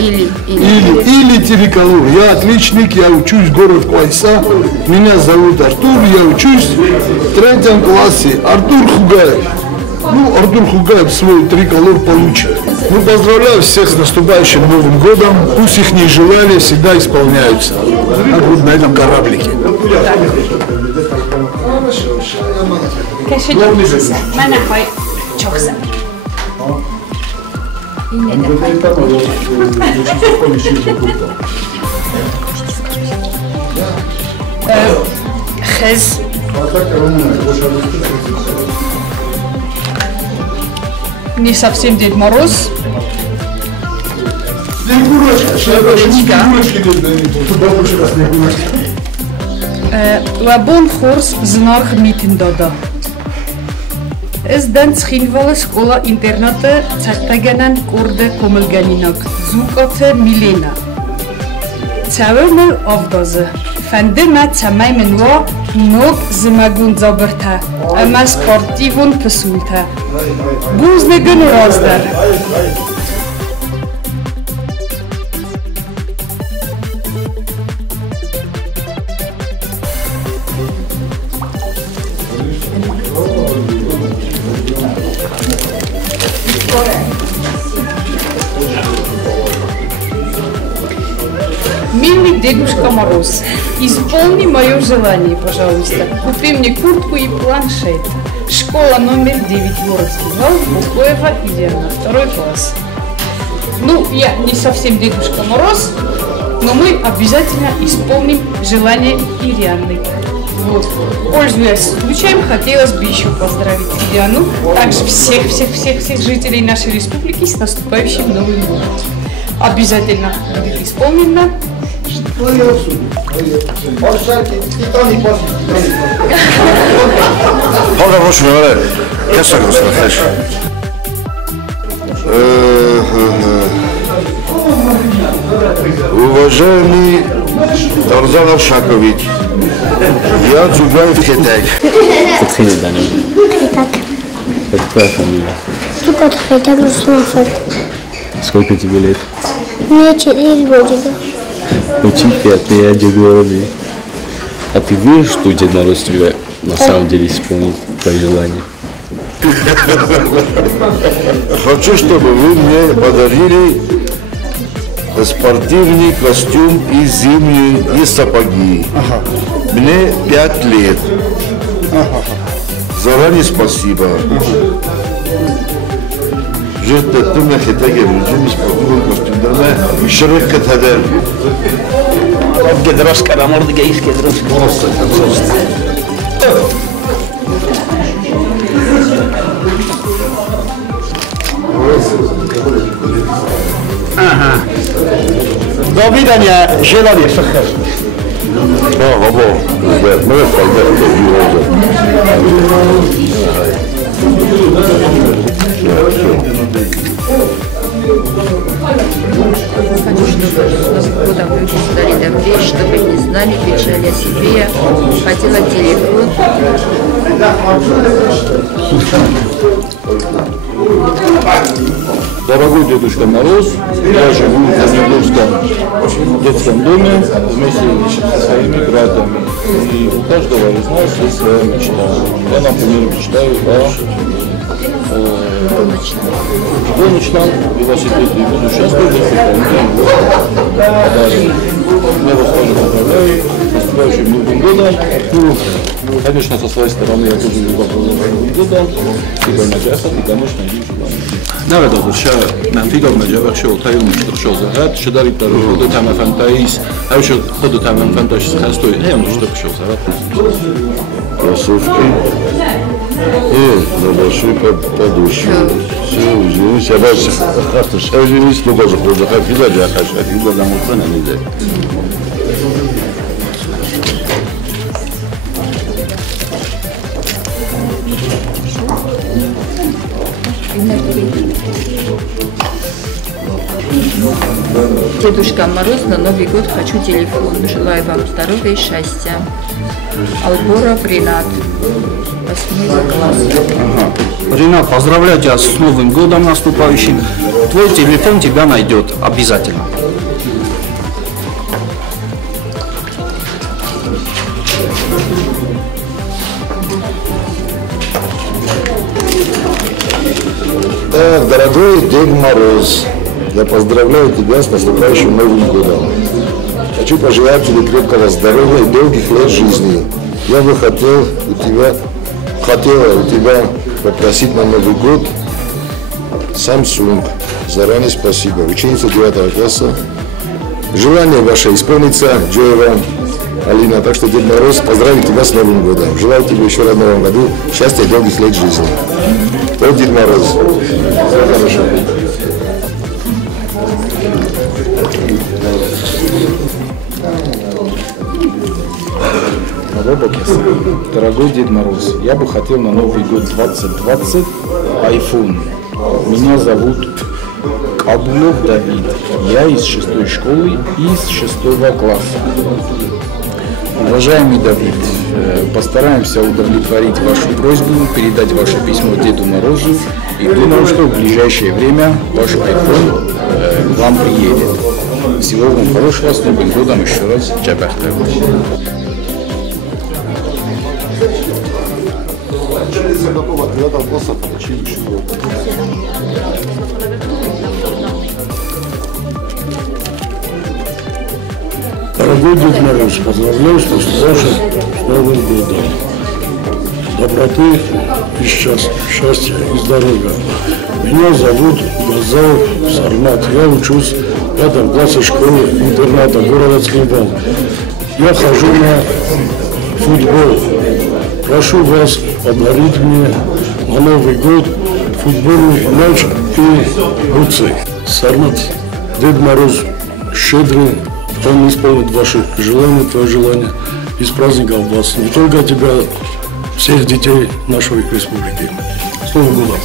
Или триколор. Я отличник, я учусь в город Квайса. Меня зовут Артур, я учусь в 3 классе. Артур Хугаев. Ну, Артур Хугаев свой триколор получит. Ну, поздравляю всех с наступающим Новым годом. Пусть их желания всегда исполняются. Как вот на этом кораблике. Хез. Не совсем Дед Мороз. Лабон хорс знарх митиндада. Эзден цхинвала школа интерната цартаганан корде комелганинак. Зукате Милена. Цавелмел авдазы. Фандема цамайменва ног зимагун забырта. Ама спортивун пысулта. Бузнеген раздар. Милый Дедушка Мороз, исполни мое желание, пожалуйста. Купи мне куртку и планшет. Школа номер 9, Воровский вал, Букоева, Идеально, 2 класс. Ну, я не совсем Дедушка Мороз, но мы обязательно исполним желание Ирианы. Вот. Пользуясь случаем, хотелось бы еще поздравить Ириану, также всех жителей нашей республики с наступающим Новым годом. Обязательно будет исполнено. Уважаемый Тарзан Аршакович, я Джугаев Хетак. Это твоя фамилия? Хетак Русланфет. Сколько тебе лет? Мне 4 годика. Очень приятно, я Дед Мороз. А ты веришь, что Дед Мороз тебя на самом деле исполнит твои желания? Хочу, чтобы вы мне подарили спортивный костюм и зимние, и сапоги. Мне 5 лет. Заранее спасибо. Жертва ты меня хотя бы спортивный костюм. Да, широк катадель. Гедроска, на морде гейс гедроска. Ага. До видания, желание сахар. Хочу, чтобы Новым годом люди стали добрее, чтобы не знали, печали о себе. Хотела телефон. Дорогой Дедушка Мороз, я живу в Оренбургском детском доме вместе со своими братьями. И у каждого из нас есть своя мечта. Я, например, мечтаю о гоночном велосипеде. И буду счастлив, если мне подарят. Я вас тоже поздравляю с наступающим Новым годом. Ну, конечно, со своей стороны я тоже не поздравляю с Новым годом. И надеяться, и, конечно, и نبدأ شاء منفيقا مجابق شو تايل مشتر شو زهات شداري تر خود تام فانتايس أو شو خود تام فانتايس خاستوي هي مشتر شو زهات кроссовки и на большую подушку. Все, извините, я даже как-то извините, но тоже просто хотела, я хотела на мутно не дай. Дедушка Мороз, на Новый год хочу телефон. Желаю вам здоровья и счастья. Алборов Ренат, 8 класс. Ага. Ренат, поздравляю тебя с Новым годом наступающим. Твой телефон тебя найдет обязательно. Дорогой Дед Мороз, я поздравляю тебя с наступающим Новым годом. Хочу пожелать тебе крепкого здоровья и долгих лет жизни. Я бы хотела у тебя попросить на Новый год Samsung. Заранее спасибо. Ученица 9 класса. Желание ваше исполнится, Джоева Алина. Так что, Дед Мороз, поздравим тебя с Новым годом. Желаю тебе еще раз в Новом году счастья и долгих лет жизни. Вот Дед Мороз. Все хорошо. Дорогой Дед Мороз, я бы хотел на Новый год 2020 iPhone. Меня зовут Каблов Давид. Я из 6 школы, из 6 класса. Уважаемый Давид, постараемся удовлетворить вашу просьбу, передать ваше письмо Деду Морозу. И думаю, что в ближайшее время ваш iPhone к вам приедет. Всего вам хорошего, с Новым годом еще раз. Джабахтев. Дорогой Дед Мороз, поздравляю с наступающим Новым годом. Доброты и счастья и здоровья. Меня зовут Базаев Сармат. Я учусь в 5 классе школы-интерната города Цхинвал. Я хожу на футбол. Прошу вас подарить мне на Новый год футбольный мяч и бутсы. Сармат, Дед Мороз щедрый, он исполнит ваши желания, твои желания. И с праздником вас, не только тебя, всех детей нашей республики. С Новым годом!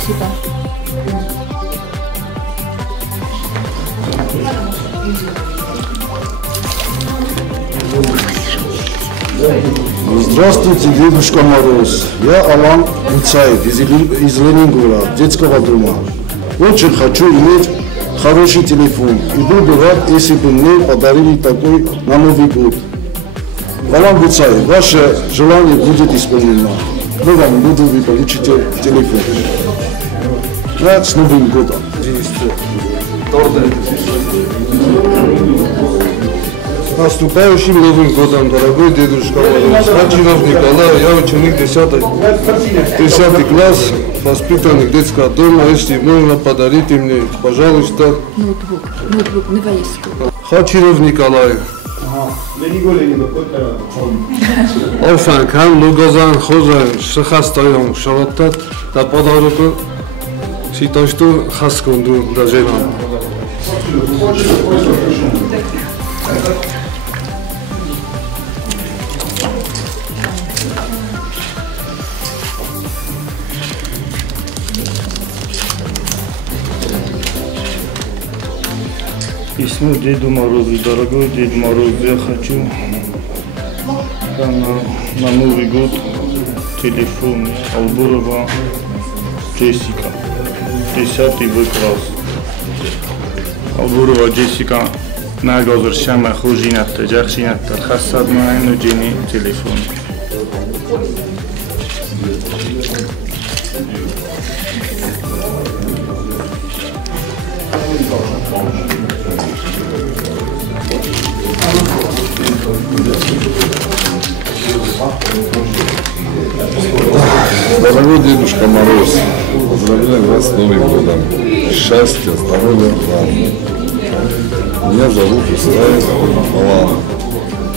Здравствуйте, Дедушка Мороз. Я Алан Гуцаев из Ленинграда, детского дома. Очень хочу иметь хороший телефон. И был бы рад, если бы мне подарили такой на Новый год. Алан Гуцаев, ваше желание будет исполнено. Мы вам году вы получите телефон. Да, с Новым годом. С наступающим Новым годом, дорогой Дедушка Мороз. Хачинов Николай, я ученик 10 класс, воспитанник детского дома. Если можно, подарите мне, пожалуйста. Ноутбук, Хачинов Николай. Orfan kam Lugazan Khozan Shakhastoyom Sharatat da podaruku Sitoshtu Khaskundu da Zenan. Письмо Деду Морозу. Дорогой Дед Мороз, я хочу на Новый год телефон Албурова Джессика, 10 класс. Албурова Джессика, нагозр шама хужинатта, жахшинатта, хассадмайну джени телефон. Дорогой Дедушка Мороз, поздравляю вас с Новым годом. Счастья, здоровья вам. Меня зовут Исраил Алан.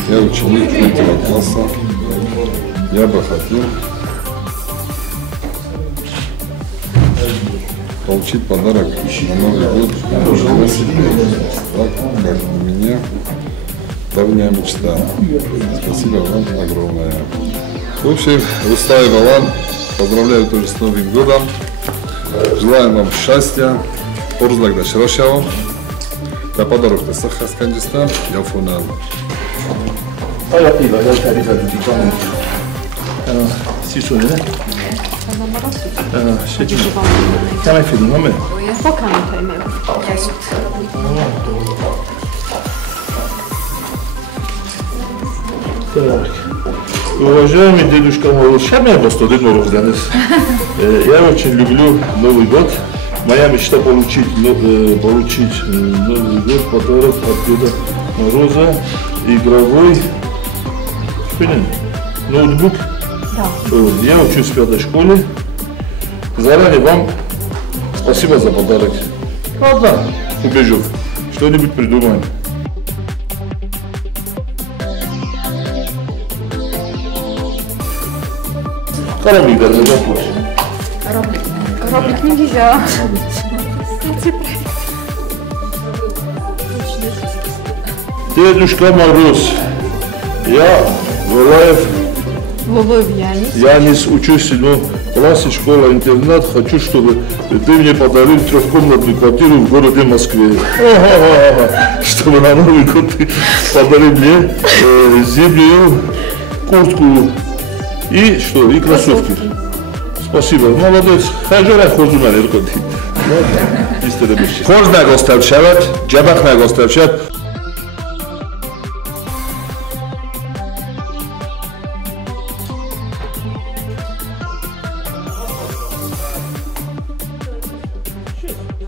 Я ученик 3 класса. Я бы хотел получить подарок на Новый год велосипед. Так как у меня давняя мечта. Спасибо вам огромное. В общем, Рустаев Алан, поздравляю тоже с Новым годом. Желаем вам счастья, порзлак да широшава. Да подарок да Сахасканджистан, я фонал. Can I fit in on it? Так. Уважаемый дедушка Мороз, сейчас меня просто Дед Мороз донес. Я очень люблю Новый год. Моя мечта получить Новый год, подарок от Деда Мороза, игровой ноутбук. Да. Я учусь в 5-й школе. Заранее вам спасибо за подарок. Ладно, убежу. Что-нибудь придумаем. Кораблик даже не заплачь. Кораблик нельзя. Дедушка Мороз, я Валаев Янис, учусь в 7 классе, школа-интернат. Хочу, чтобы ты мне подарил 3-комнатную квартиру в городе Москве. Чтобы на Новый год ты подарил мне зимнюю куртку и что, и кроссовки. Спасибо, молодец. Хажара хожуман эркоти. Хорз нагостаршавад, ҷабах нагостаршавад.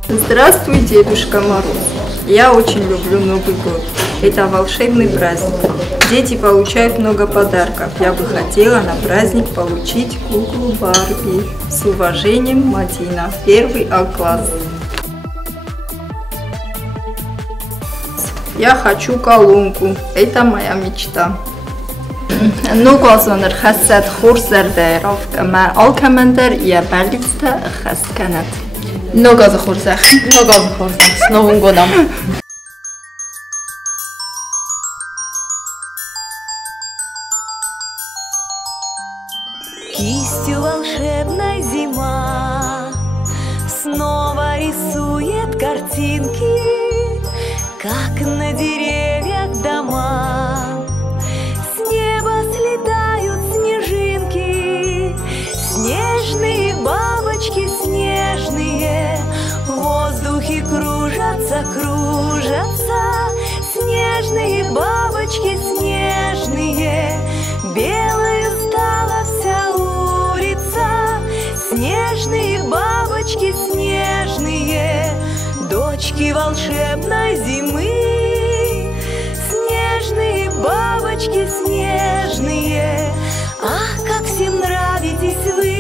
Здравствуй, Дедушка Мороз. Я очень люблю Новый год. Это волшебный праздник. Дети получают много подарков. Я бы хотела на праздник получить куклу Барби. С уважением, Мадина, 1 А-класс. Я хочу колонку. Это моя мечта. Ну, глазонер хасад хурсардеров. Ма алкамендер я баликста хасканат. Много захурсах. Много захурсах. С Новым годом. Кистью волшебной зима снова рисует картинки, как на деревьях дома. С неба слетают снежинки, снежные бабочки снежные, в воздухе кружатся, кружатся. Снежные бабочки снежные, белою стала вся улица. Снежные бабочки снежные, дочки волшебной зимы. Снежные бабочки снежные, ах, как всем нравитесь вы.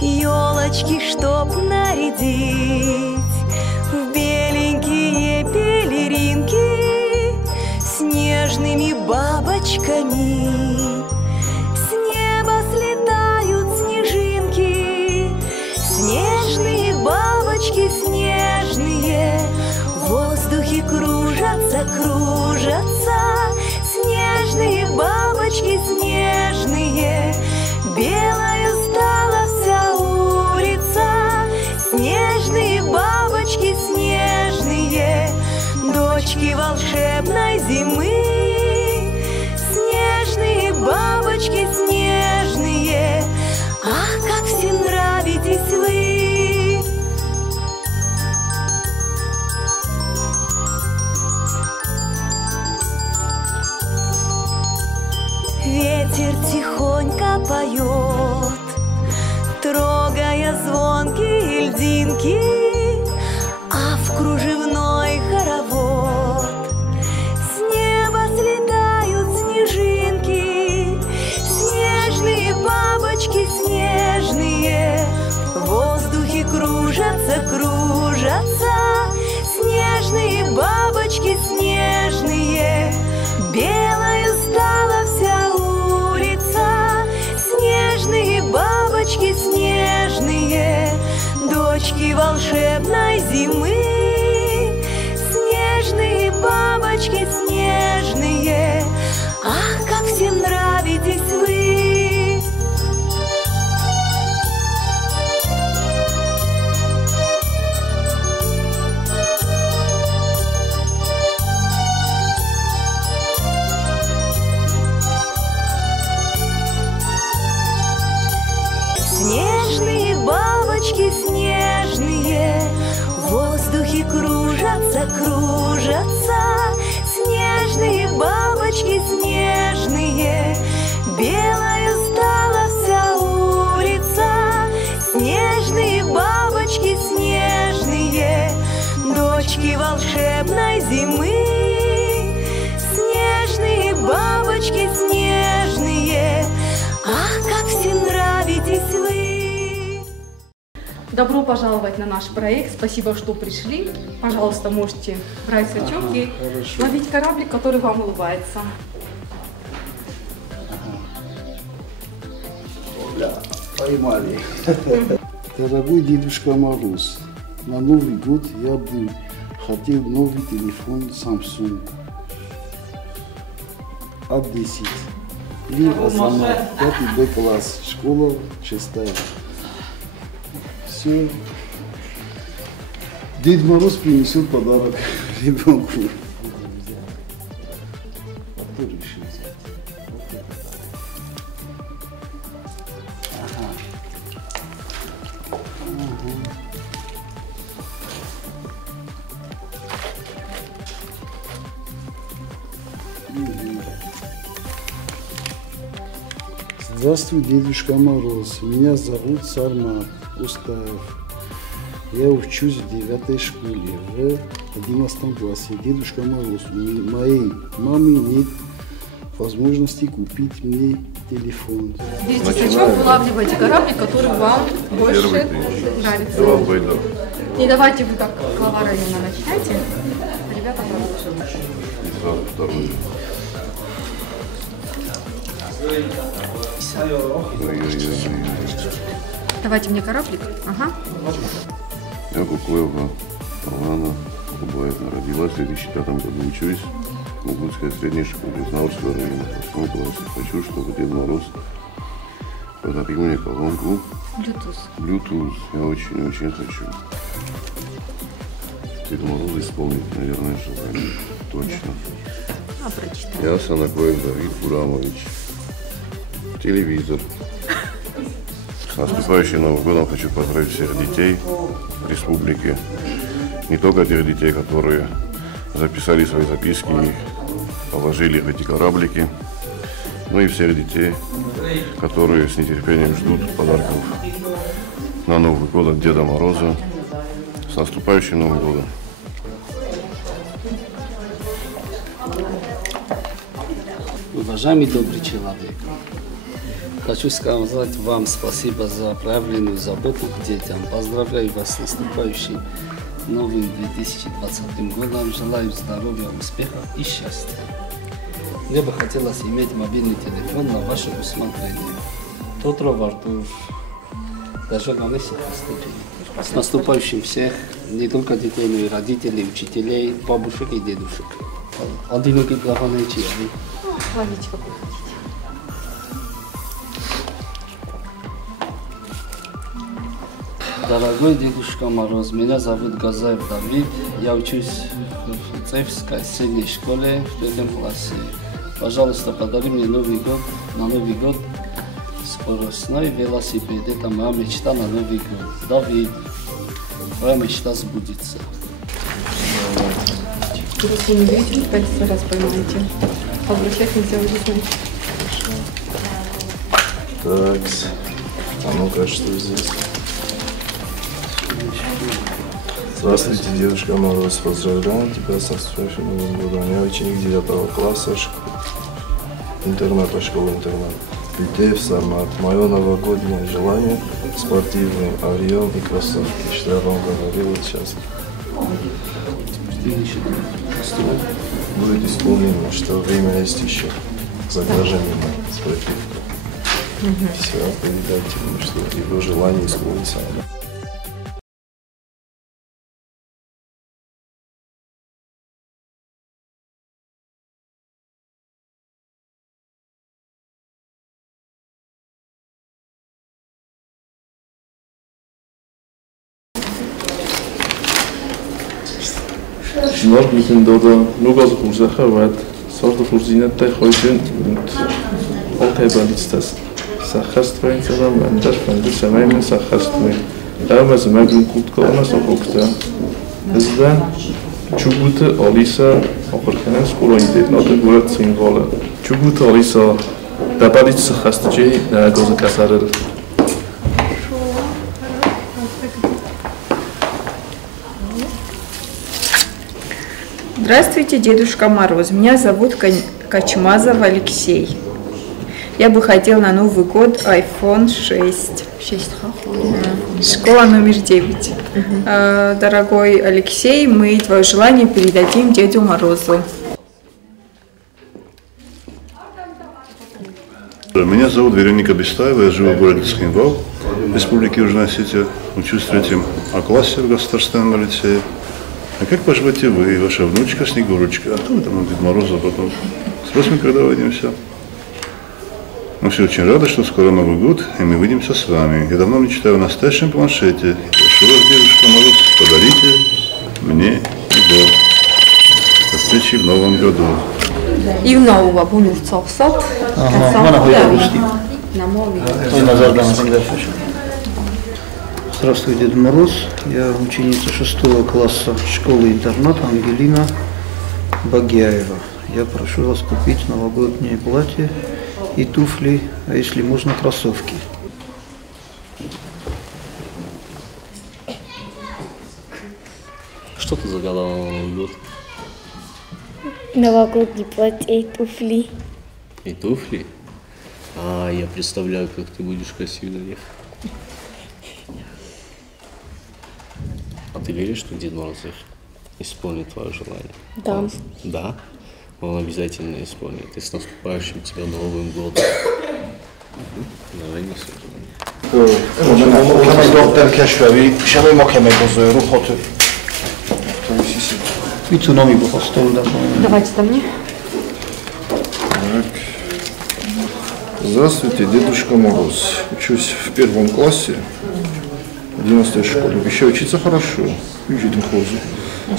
Елочки, чтоб нарядить в беленькие пелеринки, снежными бабочками с неба слетают снежинки. Снежные бабочки снежные, в воздухе кружатся, кружатся. Снежные бабочки снежные, белою стала вся улица. Снежные бабочки снежные, дочки волшебной зимы. Снежные бабочки снежные, ах, как всем нравитесь вы. Ветер тихонько поет, трогая звонкие льдинки, а в кружевной хоровод с неба слетают снежинки. Снежные бабочки снежные, в воздухе кружатся, кружатся. Снежные бабочки снежные, белою стала вся улица. Снежные бабочки снежные, дочки волшебные. закружатся, снежные бабочки снежные, белая стала вся улица, снежные бабочки снежные, дочки волшебной зимы, снежные бабочки снежные, ах, как всем нравитесь вы! Добро пожаловать на наш проект. Спасибо, что пришли. Пожалуйста, можете брать сачок и ловить кораблик, который вам улыбается. Поймали. Дорогой Дедушка Мороз, на Новый год я бы хотел новый телефон Samsung A10. Либо сама 5 класс, школа 6. Все. Дед Мороз принесет подарок ребенку. А кто решил взять? Ага. Здравствуй, Дедушка Мороз. Меня зовут Сармат Устаев. Я учусь в 9 школе, в 11 классе. Дедушка Мороз, у моей мамы нет возможности купить мне телефон. Берите сачок, вылавливайте кораблик, который вам больше нравится. И давайте вы как глава района начинайте. Ребята продолжим. Давайте мне кораблик. Ага. Я Кукуева Алана Кубаевна родилась в 2005 году. Учусь в Мугутской средней школе Знаурского района, 8 классе. Хочу, чтобы Дед Мороз подарил мне колонку Bluetooth. Я очень хочу. Дед Мороз исполнит, наверное, желание. Точно. Я Санакоев Давид Бурамович. Телевизор. С наступающим Новым годом хочу поздравить всех детей республики. Не только тех детей, которые записали свои записки и положили в эти кораблики, но и всех детей, которые с нетерпением ждут подарков на Новый год от Деда Мороза. С наступающим Новым годом! Уважаемый добрый человек, хочу сказать вам спасибо за проявленную заботу к детям. Поздравляю вас с наступающим новым 2020 годом. Желаю здоровья, успеха и счастья. Мне бы хотелось иметь мобильный телефон на ваше усмотрение. Тотро Вартур. Даже на с наступающим всех, не только детей, но и родителей, учителей, бабушек и дедушек. Одинокий главный человек. Ловите, как вы хотите. Дорогой Дедушка Мороз, меня зовут Газаев Давид. Я учусь в Цевской средней школе в 5 классе. Пожалуйста, подари мне на Новый год скоростной велосипед. Это моя мечта на Новый год. Давид, твоя мечта сбудется. Если не видите, 5 раз поймаете. Обращать нельзя в жизни. Так, а ну-ка, что здесь? Здравствуйте, Дедушка Мороз, поздравляю тебя с наступающим Новым годом. Я ученик 9 класса интерната, школы-интернат. Питеев Сармат. Мое новогоднее желание – спортивный орел и кроссовки. Что я вам говорил сейчас. Будет исполнено, что время есть еще. Закажи меня спортивку. Все, передайте ему, что его желание исполнится. Շնորհ Միքինդոդը նուգազ խուրզախը վատ սորտը խուրզինետտայ խոյջին օքայբալից տես սախաստվային ծրամ անդար ֆանդի սամայմեն սախաստվային դավը զմագին կուտ կողնաս օքոքտա հզվան Чугута Алиса охорханен скуроинтерната город Сингола. Чугута Алиса дабалица хастджи на гозакасарел. Здравствуйте, Дедушка Мороз. Меня зовут Качмазов Алексей. Я бы хотел на Новый год iPhone 6. Школа номер 9. Дорогой Алексей, мы твое желание передадим Деду Морозу. Меня зовут Вероника Бестаева, я живу в городе Цхинвал, Республике Южная Осетия. Учусь в 3 А-классе в государственном лицее. А как поживаете вы и ваша внучка Снегурочка? А кто это нам Дед Мороза потом? Спросим, когда увидимся. Мы все очень рады, что скоро Новый год, и мы увидимся с вами. Я давно мечтаю о настоящем планшете. Прошу вас, Дедушка Мороз, подарите мне его. До встречи в Новом году. И в нового будет соксот. Здравствуй, Дед Мороз. Я ученица 6 класса школы-интерната Ангелина Багяева. Я прошу вас купить новогоднее платье и туфли, а если можно, кроссовки. Что ты загадала на Новый год? Новогоднее платье и туфли. И туфли? А, я представляю, как ты будешь красиво на них. А ты веришь, что Дед Мороз исполнит твое желание? Да. Да? Он обязательно исполнит. И с наступающим тебя Новым годом. Давай не Давайте ко мне. Здравствуйте, Дедушка Мороз. Учусь в 1 классе, 11 школе. Обещаю учиться хорошо,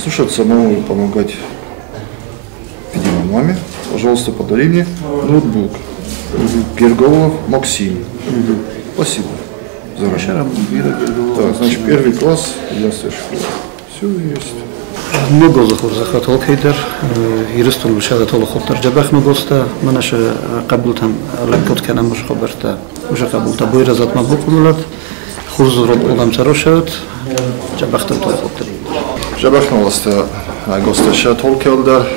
слушаться маму и помогать, видимо, маме. Пожалуйста, подари мне ноутбук. Перголов Максим. Спасибо. Заранее. Да, значит, 1 класс, 11 школа. Все есть. Много захотел кейдер, юристул шада толо хоттар жабах многоста, манаша кабултам лакот кана муш хабарта, уже кабулта бойра затма букулат, хурзурот одам чарошат, жабахтар толо хоттар. Жабахнуласта госташа толкелдар,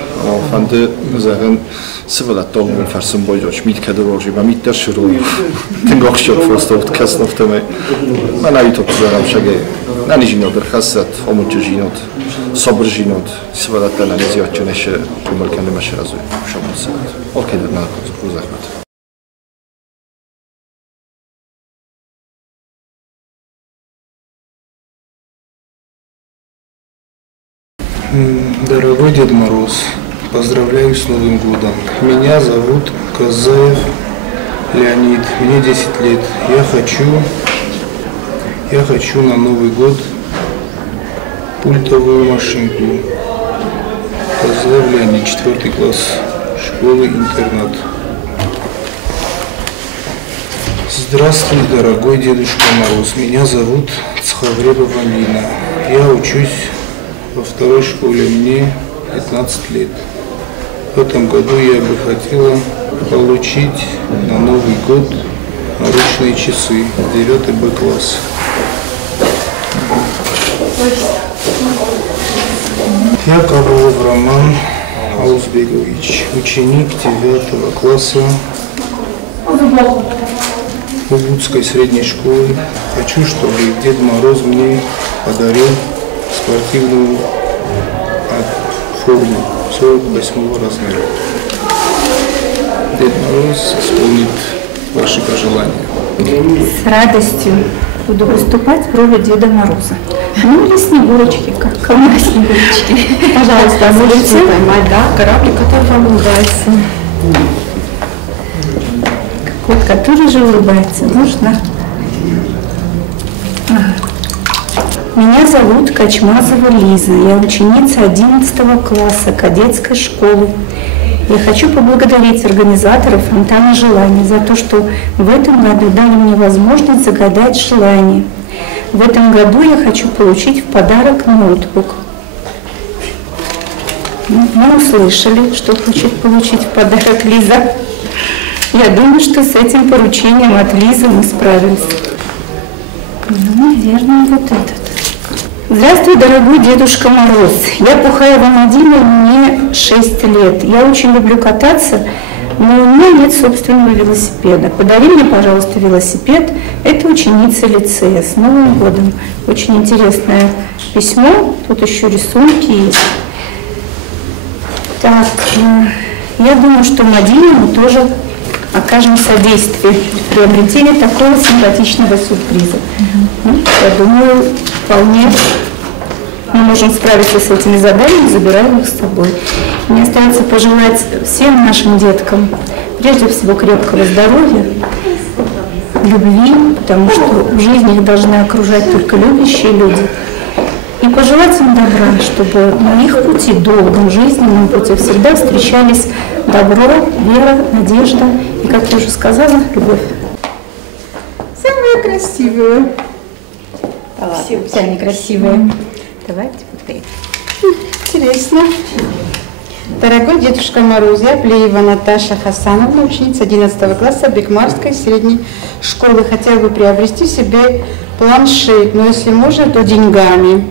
фанде заген сивалат толмун фарсун бойжоч мит кадорожи ва мит дашру. Тингохшот просто каснуфтаме. Манайто зарам шаге. Нани жинот хасат, омучу жинот, собр жинот, сивалат на зият чунеше кумалкан машразу. Шамсат. Окей, на захмат. Дорогой Дед Мороз, поздравляю с Новым годом. Меня зовут Казаев Леонид, мне 10 лет. Я хочу на Новый год пультовую машинку. Казаев Леонид, 4 класс школы-интернат. Здравствуй, дорогой Дедушка Мороз. Меня зовут Цхавребова Лина. Я учусь во 2 школе, мне 15 лет. В этом году я бы хотела получить на Новый год наручные часы 9 Б-класс. Я Кабулов Роман Аузбегович, ученик 9 класса Угудской средней школы. Хочу, чтобы Дед Мороз мне подарил спортивную форму 48 размера. Дед Мороз исполнит ваши пожелания. С радостью буду выступать в роли Деда Мороза. Ну или Снегурочки, как у нас Снегурочки. Пожалуйста, можете поймать, да, кораблик, который вам улыбается. Кот, который же улыбается, нужно. Меня зовут Качмазова Лиза, я ученица 11 класса кадетской школы. Я хочу поблагодарить организаторов «Фонтана желаний» за то, что в этом году дали мне возможность загадать желание. В этом году я хочу получить в подарок ноутбук. Мы услышали, что хочет получить в подарок Лиза. Я думаю, что с этим поручением от Лизы мы справимся. Ну, наверное, вот этот. Здравствуй, дорогой Дедушка Мороз. Я Пухаева Мадина, мне 6 лет. Я очень люблю кататься, но у меня нет собственного велосипеда. Подари мне, пожалуйста, велосипед. Это ученица лицея. С Новым годом. Очень интересное письмо. Тут еще рисунки есть. Так, я думаю, что Мадине мы тоже окажем содействие в приобретении такого симпатичного сюрприза. Я думаю, вполне мы можем справиться с этими заданиями, забираем их с собой. Мне остается пожелать всем нашим деткам, прежде всего, крепкого здоровья, любви, потому что в жизни их должны окружать только любящие люди. И пожелать им добра, чтобы на их пути, долгом жизненном пути, всегда встречались добро, вера, надежда и, как я уже сказала, любовь. Самые красивые. Все они красивые. Давайте вот Интересно. Дорогой Дедушка Мороз, я Плеева Наташа Хасановна, ученица 11 класса Бекмарской средней школы. Хотела бы приобрести себе планшет, но если можно, то деньгами.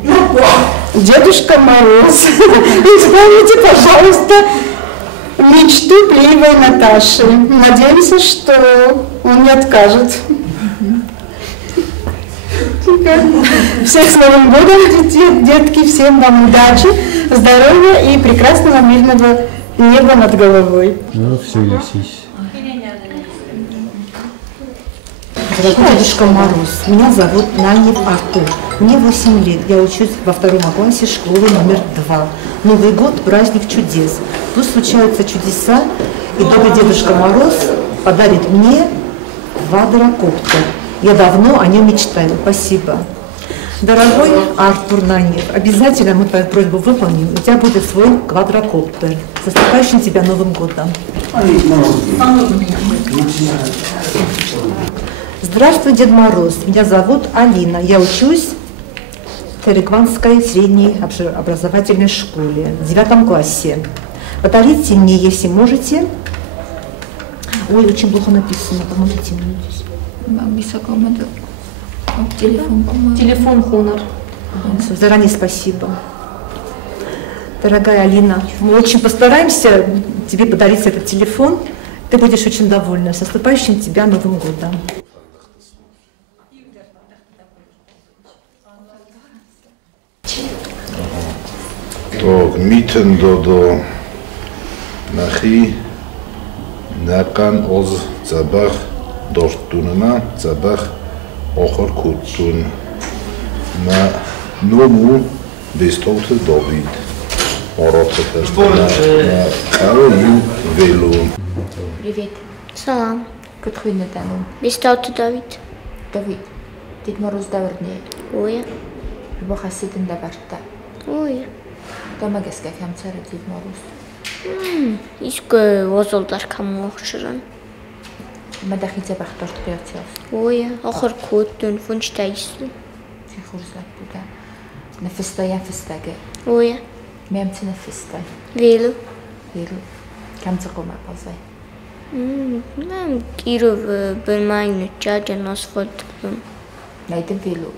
Дедушка Мороз, исполните, пожалуйста, мечту Плеевой Наташи. Надеемся, что он не откажет. Всех с Новым годом, детки, всем вам удачи, здоровья и прекрасного мирного неба над головой. Ну, все, лисись. Дорогой Дедушка Мороз, меня зовут Нанев Артур. Мне 8 лет, я учусь во 2 классе школы номер 2. Новый год – праздник чудес. Тут случаются чудеса, и добрый Дедушка Мороз подарит мне квадрокоптер. Я давно о нем мечтаю. Спасибо. Дорогой Артур Нанев, обязательно мы твою просьбу выполним. У тебя будет свой квадрокоптер. С наступающим тебя Новым годом. Здравствуй, Дед Мороз. Меня зовут Алина. Я учусь в Терекванской средней образовательной школе в 9 классе. Подарите мне, если можете. Ой, очень плохо написано. Помогите мне здесь. Телефон Хонор. Заранее спасибо. Дорогая Алина, мы очень постараемся тебе подарить этот телефон. Ты будешь очень довольна. С наступающим тебя Новым годом. Так, митен додо нахи накан оз забах дортунна забах охор кутун на ному бестолте Давид оротер на карою велу. Привет. Салам. Кутхуйна тану. Бестолте Давид. Давид. Дед Мороз даврне. Оя. Бохасидин даварта. Оя. Домагеска камцара Дед Мороз. Иске возолдар камохшран. Мадахица бахторт пертелс. Оя. Охор кутун фунштайсу. Сихурзлак буда. Нефеста я фестаге. Оя. Мемти нефеста. Велу. Велу. Камцакома пазай. Нам Киров бельмайну чадя нас фотом. Найдем велу.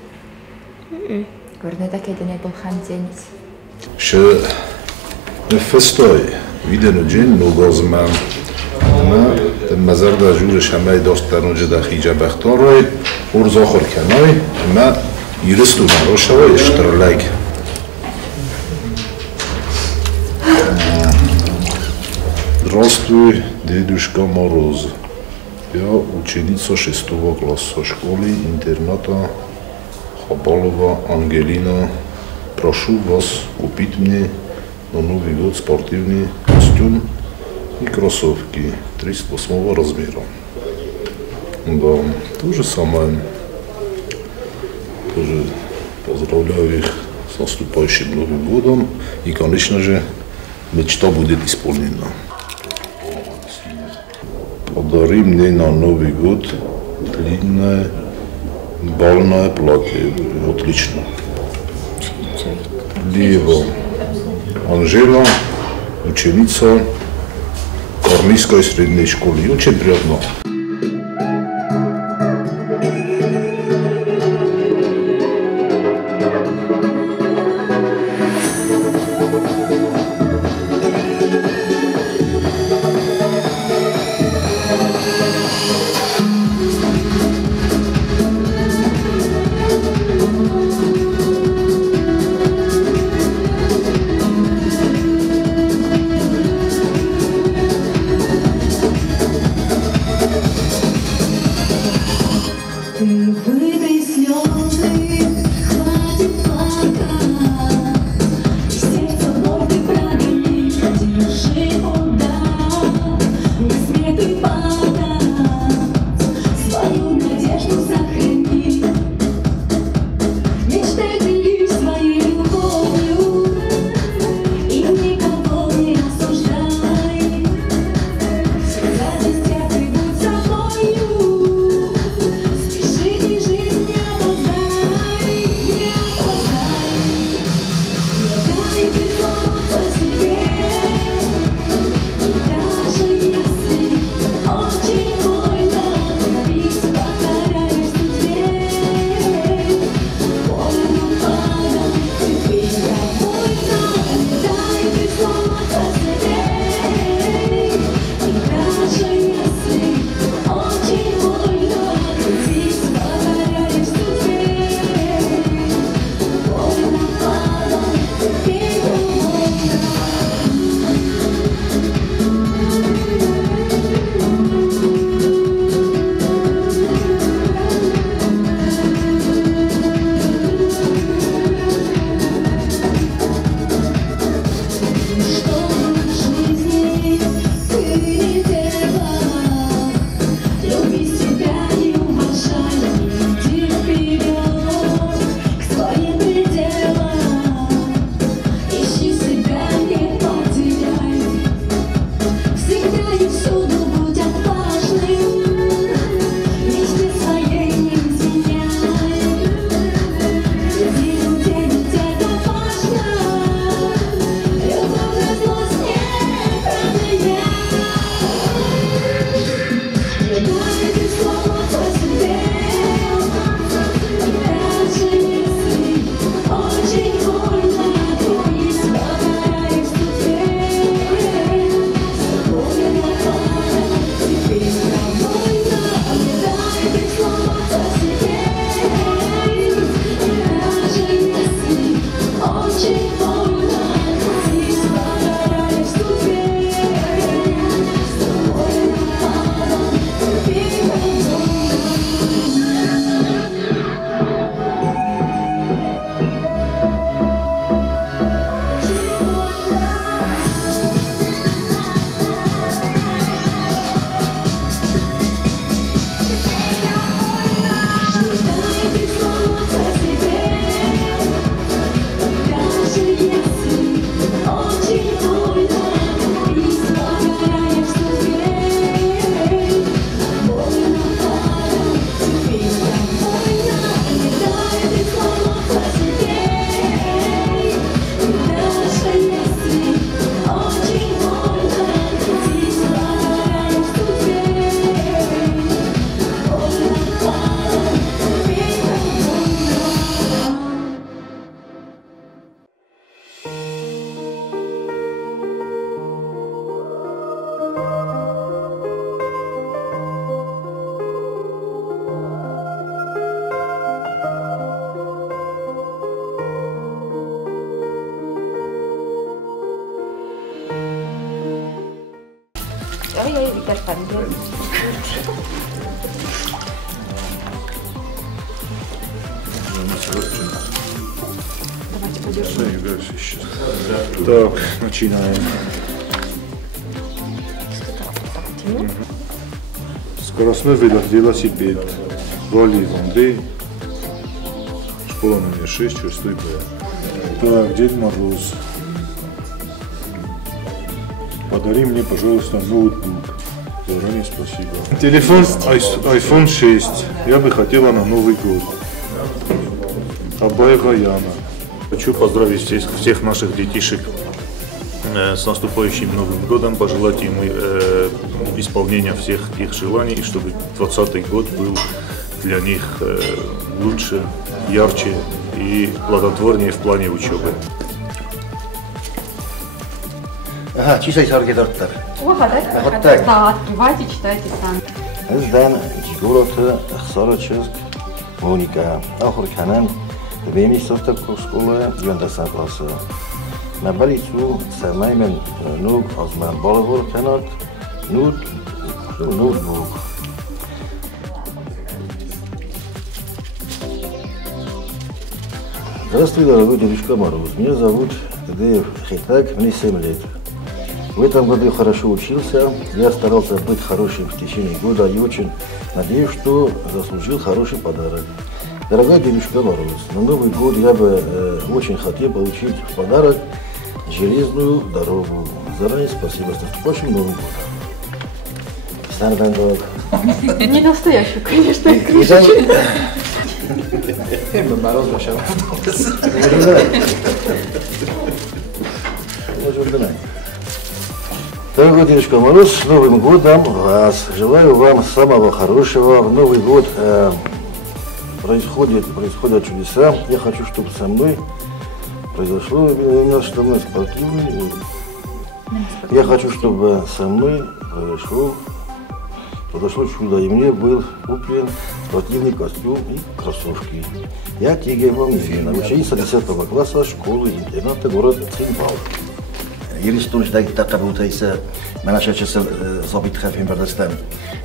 Горнеда кедене был ханзенис. Ше нефестой виден джин нугозман на мазар да жур шамай достан уджда хижа бахторой урзохор каной ма юристу марошава иштрлайк. Здравствуй, Дедушка Мороз. Я ученица 6 класса школы-интерната Хабалова Ангелина. Прошу вас купить мне на Новый год спортивный костюм и кроссовки 38 размера. Да, то же самое. Тоже поздравляю их с наступающим Новым годом. И, конечно же, мечта будет исполнена. Подари мне на Новый год длинное бальное платье. Отлично. Лево Анжела ученица Корнийской средней школы. Очень приятно. Ой, Виктор Фандер. Давайте подержим. Так, начинаем. Скоростной велосипед. Валиев Андрей. Школа номер 6, 6 Б. Так, Дед Мороз. Подари мне, пожалуйста, ноутбук. Заранее спасибо. Телефон iPhone 6. Я бы хотела на Новый год. Абаева Яна. Хочу поздравить всех наших детишек с наступающим Новым годом, пожелать им исполнения всех их желаний, и чтобы 2020 год был для них лучше, ярче и плодотворнее в плане учебы. Ага, читайте аргидортар. Да, открывайте, читайте сами. Здесь Жигурот, Хсароческ, Моника, Ахур Канан, Веми Софтовку школы, 9 класса. На балицу самаймен нуг азман балавор канат, нуд бук. Здравствуй, дорогой дедушка Мороз. Меня зовут Тадеев Хитак, мне 7 лет. В этом году я хорошо учился, я старался быть хорошим в течение года и очень надеюсь, что заслужил хороший подарок. Дорогой дедушка Мороз, на Новый год я бы очень хотел получить в подарок железную дорогу. Заранее спасибо. С наступающим Новым годом. Не настоящую, конечно, крышечку. Мороз нашел. Дорогой дедушка Мороз, с Новым годом вас! Желаю вам самого хорошего. В Новый год происходят чудеса. Я хочу, чтобы со мной произошло именно что-то спортивное. Я хочу, чтобы со мной произошло чудо, и мне был куплен спортивный костюм и кроссовки. Я Тигеева Мизина, ученица 10 класса школы-интерната город Цинбал. Юристунч дай тaqabultaysa mana shu chasal zobit xafim berdastam.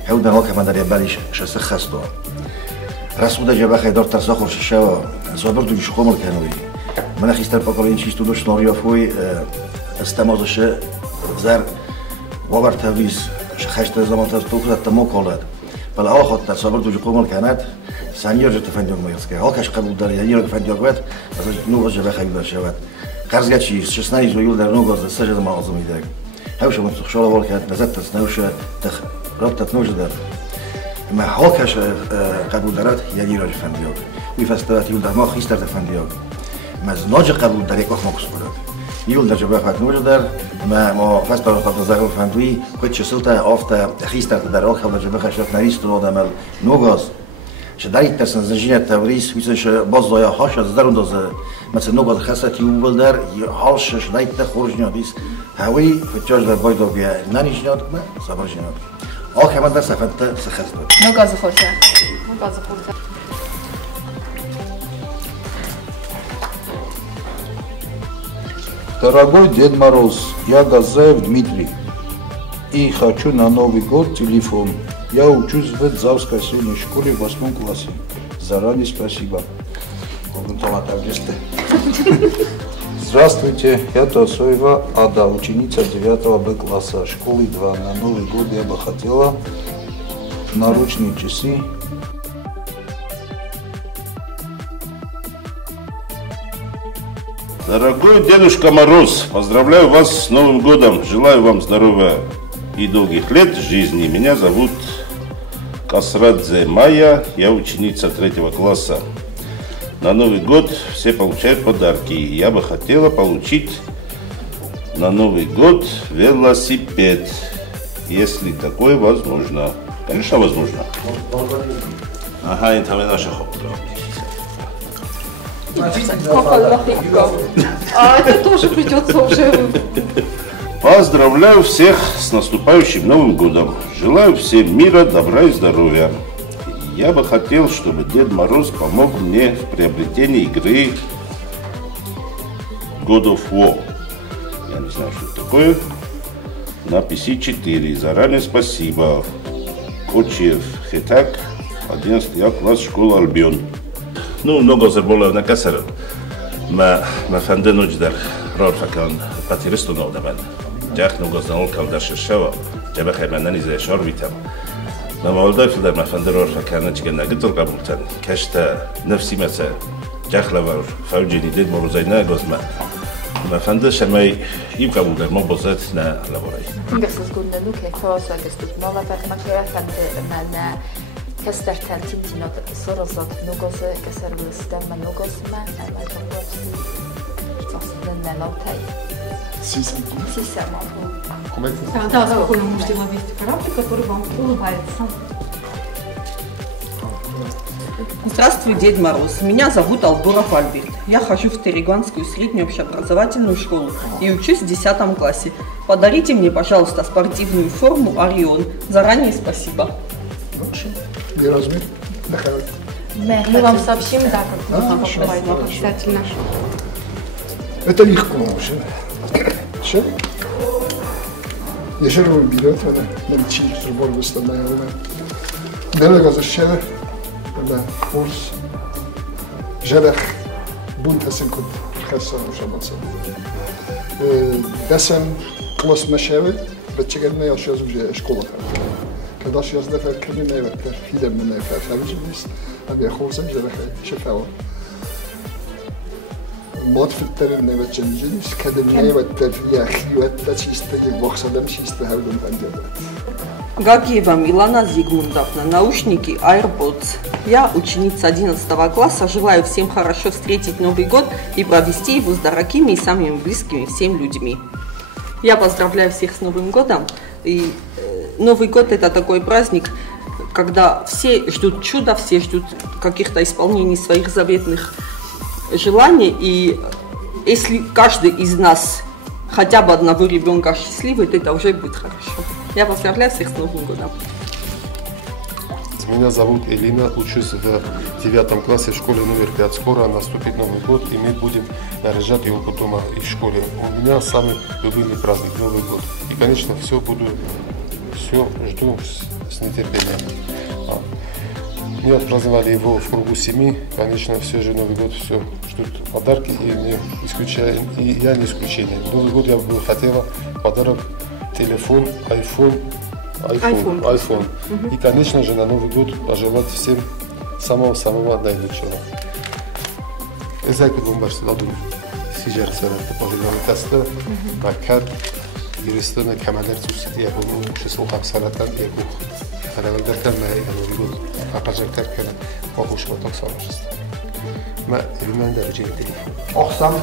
Hawda hoka madar yabalish shasa khasto. Rasuda jaba khaydor tarsakhur shishawa. Zobardu shkhomol kanoi. Mana khistar pokolin chistu do shnoriyo foi استمازش زر باور تبریز خشت زمان تا تو خودت تمام کالد ولی آخر تصابر دوجی قومال کند سنیار جت فندیار میاد که هاکش قبول داری یا یه فندیار قوت از نوگاز جبه خیلی داشته قرض گچی 16 زویل در نوگاز سجد معظم میده هوش من شالا وال کرد نزد تسنوش تخ رات تنوش در ما هاکش قبول دارد یا یه راج فندیار وی فستات یول در ما خیستر فندیار مز ناج قبول داری که ما کسبرد یول در جبه خواهد نوش در ما فست برای خواهد زغل فندوی خود چسلتا آفتا خیستر در آخر در جبه خشت نریست رو دامل نوگاز شدایت ترسن زنجیره تبریز ویسش باز دایا هاش از درون دازه مثل نوگاز خسته یول در هاش شدایت خورج نیادیس هوی فتیاج در باید آبیا نانیش نیاد ما صبرش نیاد آخر من در سفنت سخت بود نوگاز خورده نوگاز خورده Дорогой Дед Мороз, я Газаев Дмитрий и хочу на Новый год телефон. Я учусь в Дзавской средней школе в 8 классе. Заранее спасибо. Здравствуйте, я Тосоева Ада, ученица 9 Б класса школы 2. На Новый год я бы хотела наручные часы. Дорогой Дедушка Мороз, поздравляю вас с Новым годом. Желаю вам здоровья и долгих лет жизни. Меня зовут Касрадзе Майя, я ученица 3 класса. На Новый год все получают подарки. Я бы хотела получить на Новый год велосипед, если такое возможно. Конечно, возможно. Ага, это наша хобби. А это тоже придется уже. Поздравляю всех с наступающим Новым годом. Желаю всем мира, добра и здоровья. Я бы хотел, чтобы Дед Мороз помог мне в приобретении игры God of War. Я не знаю, что это такое. На PC4. Заранее спасибо. Кочев Хетак, 11 класс, школа Альбион. Ну, много заболел на касар. ما فنده نوج در رار فکان پاتیرستو نو دمن جاخ نو گزنال کال در ششوا جبه خیمندنی زی شار بیتم ما مولدای فل در ما فنده رار فکان چیکن نگتر قبولتن کشت نفسی مثلا جاخ لور فوجی دید مروزای نه گزما ما فنده شمای یب قبول در ما بزرگ نه لورای. Ingresas gunda nu ke fasa gestut nova tak makera fande na Kesterten tintinat sorozat nogozy keservőztem, ma nogozma, nem majd a polszki, azt lenne lautaj. Сисама. Да, спокойно можете ловить корабль, который вам улыбается. Здравствуй, Дед Мороз. Меня зовут Албуров Альберт. Я хожу в Терегонскую среднюю общеобразовательную школу и учусь в 10 классе. Подарите мне, пожалуйста, спортивную форму «Орион». Заранее спасибо. Мы вам сообщим, да, как нужно попасть обязательно. Это легко уже. Все? Yaşarım biliyor musun? Ben çiğ zor göstermeye ona. Demek azıcık da kurs. Jelek buntasın kod خاصة مشابهة. دسم خلاص مشاوي بتشجعنا يا شيخ زوجي شكولا. كداش يزدف الكلمة يبتر في دم من يفعل فبيجي بس أبي خوزن جلك شفاوة. مات في الترم نبت جنجيس كدم يبتر يا أخي وتلا شيستي بوخسدم شيستي هودم عندي. Гагиева Милана Зигмундовна, наушники AirPods. Я ученица 11 класса, желаю всем хорошо встретить Новый год и провести его с дорогими и самыми близкими всем людьми. Я поздравляю всех с Новым годом. И Новый год — это такой праздник, когда все ждут чуда, все ждут каких-то исполнений своих заветных желаний. И если каждый из нас хотя бы одного ребенка счастливый, то это уже будет хорошо. Я поздравляю всех с Новым годом. Меня зовут Элина, учусь в 9 классе в школе номер 5. Скоро наступит Новый год, и мы будем наряжать его потом из школы. У меня самый любимый праздник Новый год. И, конечно, все жду с нетерпением. Мы отпраздновали его в кругу семьи. Конечно, все же Новый год все ждут подарки, и я не исключение. Новый год я бы хотела подарок телефон, iPhone. И, конечно же, на Новый год пожелать всем самого-самого наилучшего. Эзайку бомбарсы ладу сижар сарата пожелали таста, бакар, юристона камадар цусити ябону шесол хамсаратан яку харавалдартан ма Новый год апажартар кана похушва так салашест. Ма илман даражи телефон. Ахсан.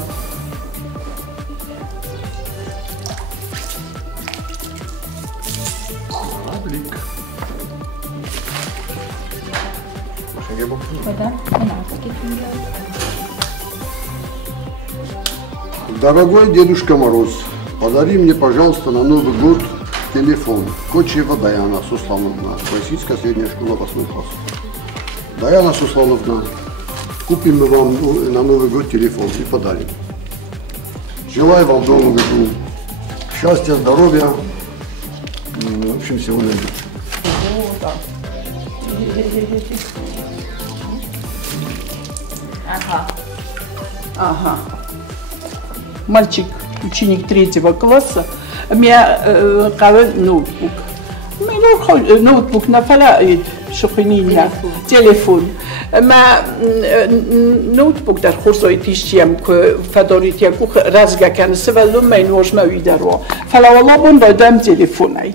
Дорогой Дедушка Мороз, подари мне, пожалуйста, на Новый год телефон. Кочева Даяна Суслановна, российская средняя школа 8 класс. Даяна Суслановна, купим мы вам на Новый год телефон и подарим. Желаю вам в новом году счастья, здоровья, в общем, всего наилучшего. Ага. Мальчик, ученик 3 класса, меня ноутбук. Ноутбук нафала шухинина, телефон. ما نوتبوک در خورسایتیشیم که فداریتی کو رزگه کنه سوالم من واجمه ویدارو فلا والله بون دادم تلفنی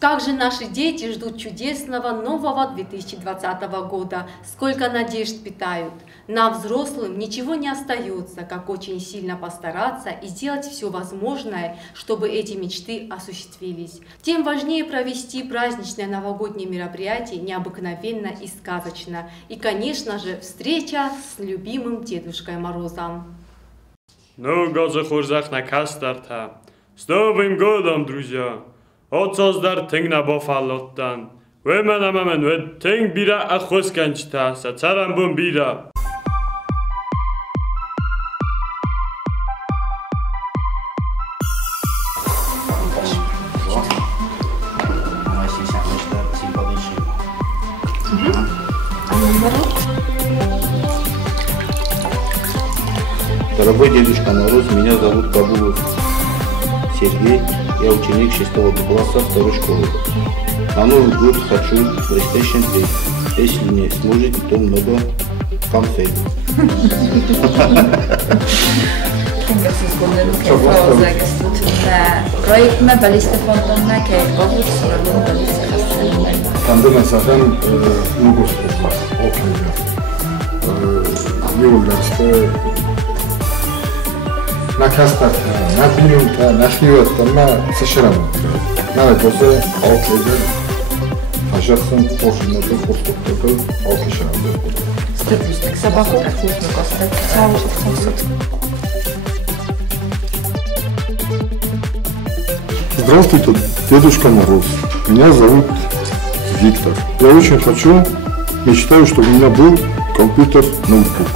Также наши дети ждут чудесного нового 2020 года, сколько надежд питают. Нам, взрослым, ничего не остается, как очень сильно постараться и сделать все возможное, чтобы эти мечты осуществились. Тем важнее провести праздничное новогоднее мероприятие необыкновенно и сказочно. И, конечно же, встреча с любимым Дедушкой Морозом. Ну, Газахурзахна Кастарта. С Новым годом, друзья! Отцоздар тынгна бофалоттан. Веманамамен вед тынг бира ахосканчта. Сацарамбун бира. Дорогой Дедушка Мороз, меня зовут Кабулов Сергей, я ученик 6 класса 2 школы. На Новый год хочу PlayStation 3. Если не сможете, то много конфет. Tandem zaten Lugos olmaz. Okuyacağım. Yoldaşta na kastarta, na bilimta, na hiyvatta, na sıçrama. Nawet olsa okuyacağım. Taşarsın, poşinada, fosfoktada okuyacağım. Так собаку как нужно поставить. Здравствуйте, Дедушка Мороз. Меня зовут Виктор. Я очень хочу, мечтаю, чтобы у меня был компьютер-ноутбук.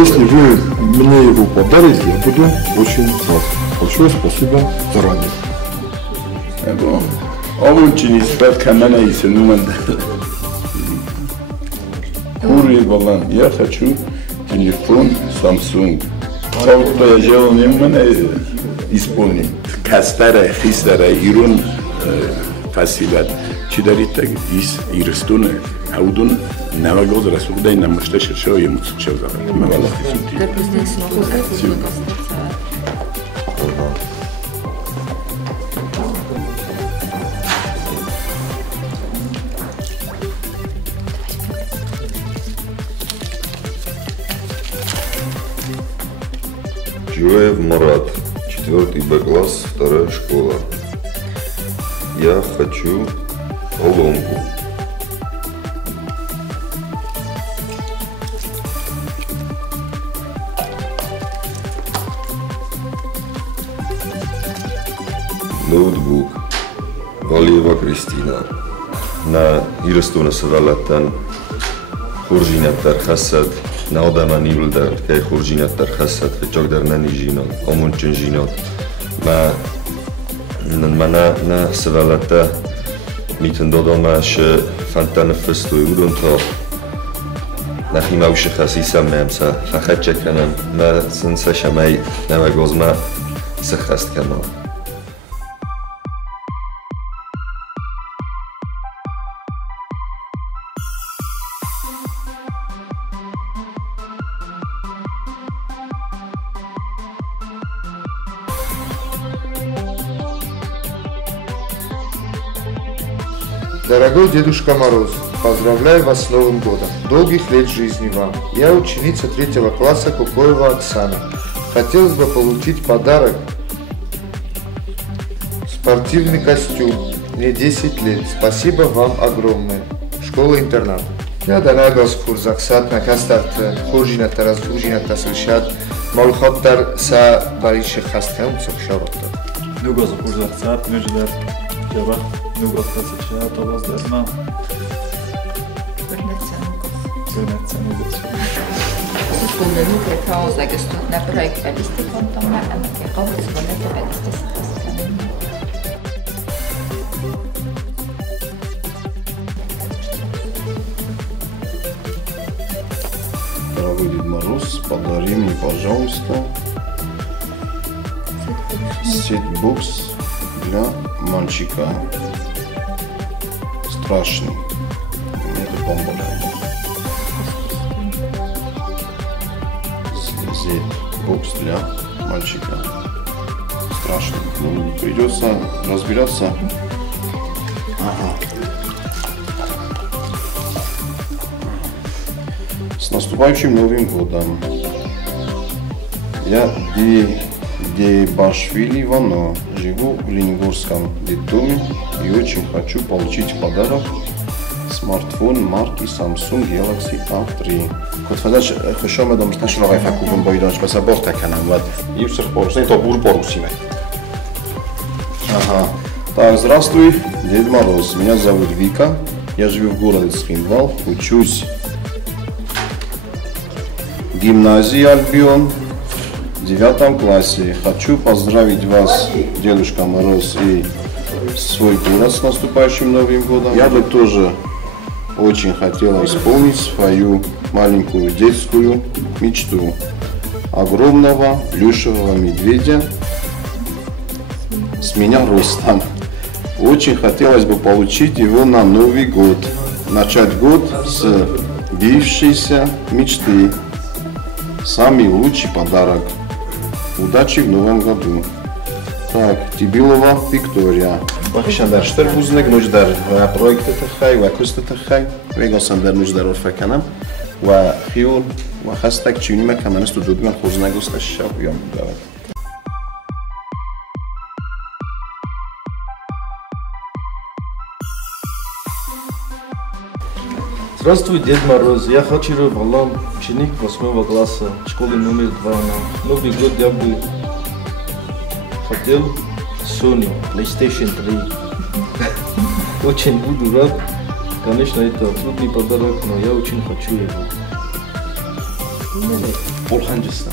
Если вы мне его подарите, я буду очень рад. Большое спасибо заранее. Очень спят камена и сынуман. Куры балан. Я хочу телефон Samsung. Что я делал, не могу исполнить. Кастара, хистара, ирон, фасилат. Чидарит так из ирстуна, аудун, навагоз расугдай на мышташер шо ему цучал за. Мавалах исути. Джоев Марат, 4 Б класс, 2 школа. Я хочу колонку. Ноутбук. Валиева Кристина. На ирстуна савалатан хуржинаттар хасад на одама нивлдар кай хуржинаттар хасад фечогдарнани жинот омунчун жинот мана на савалата митен додомаш фантанафстуй удонто нахимауш хасисам мемса фахачеканам ма сенсашамай навагозма сахасткано. Дорогой Дедушка Мороз, поздравляю вас с Новым годом. Долгих лет жизни вам. Я ученица 3 класса Кукоева Оксана. Хотелось бы получить подарок. Спортивный костюм. Мне 10 лет. Спасибо вам огромное. Школа-интернат. Я да нагаз курзаксат накастарт хуржинат тараз хуржинат тасылшат молхоттар са бариши хастам цокшаватта. Нугаз курзаксат междар жаба нугаз тасылшат обаздарма. Suspendenu Frauenregister на проекталисти фонтомна анакеровец монеталисти схастан. Дорогой Дед Мороз, подари мне, пожалуйста, сетбокс для мальчика. Страшный. Это бомба. Бокс для мальчика. Страшно. Ну, придется разбираться. Ага. С наступающим Новым годом. Я Дебашвили Вано. Живу в Лениногорском детдоме и очень хочу получить в подарок смартфон марки Samsung Galaxy A3. كنت فداش خشوم دم نشر غير فكوبن بايدانش بس بوقتها كان عمود يوسف بورسين то бурборусиме. Ага. Так, здравствуй, Дед Мороз. Меня зовут Вика. Я живу в городе Цхинвал. Учусь в гимназии Альбион в 9 классе. Хочу поздравить вас, Дедушка Мороз, и свой город с наступающим Новым годом. Я бы тоже очень хотела исполнить свою маленькую детскую мечту. Огромного плюшевого медведя с меня ростом. Очень хотелось бы получить его на Новый год. Начать год с сбившейся мечты. Самый лучший подарок. Удачи в Новом году. Так, Тибилова Виктория. بخشن در شتر بوزنگ نوش در پرویکت تخای و کست تخای ویگاسن در نوش در رفع کنم و خیور و خستک چونی مکمن است و دودگان خوزنگ است شب یا میدارد. Здравствуй, Дед Мороз. Я хочу Валам, ученик 8 класса, школы номер 2. На Новый год я бы хотел Sony, PlayStation 3. Очень буду рад. Конечно, это трудный подарок, но я очень хочу его. Орханджистан.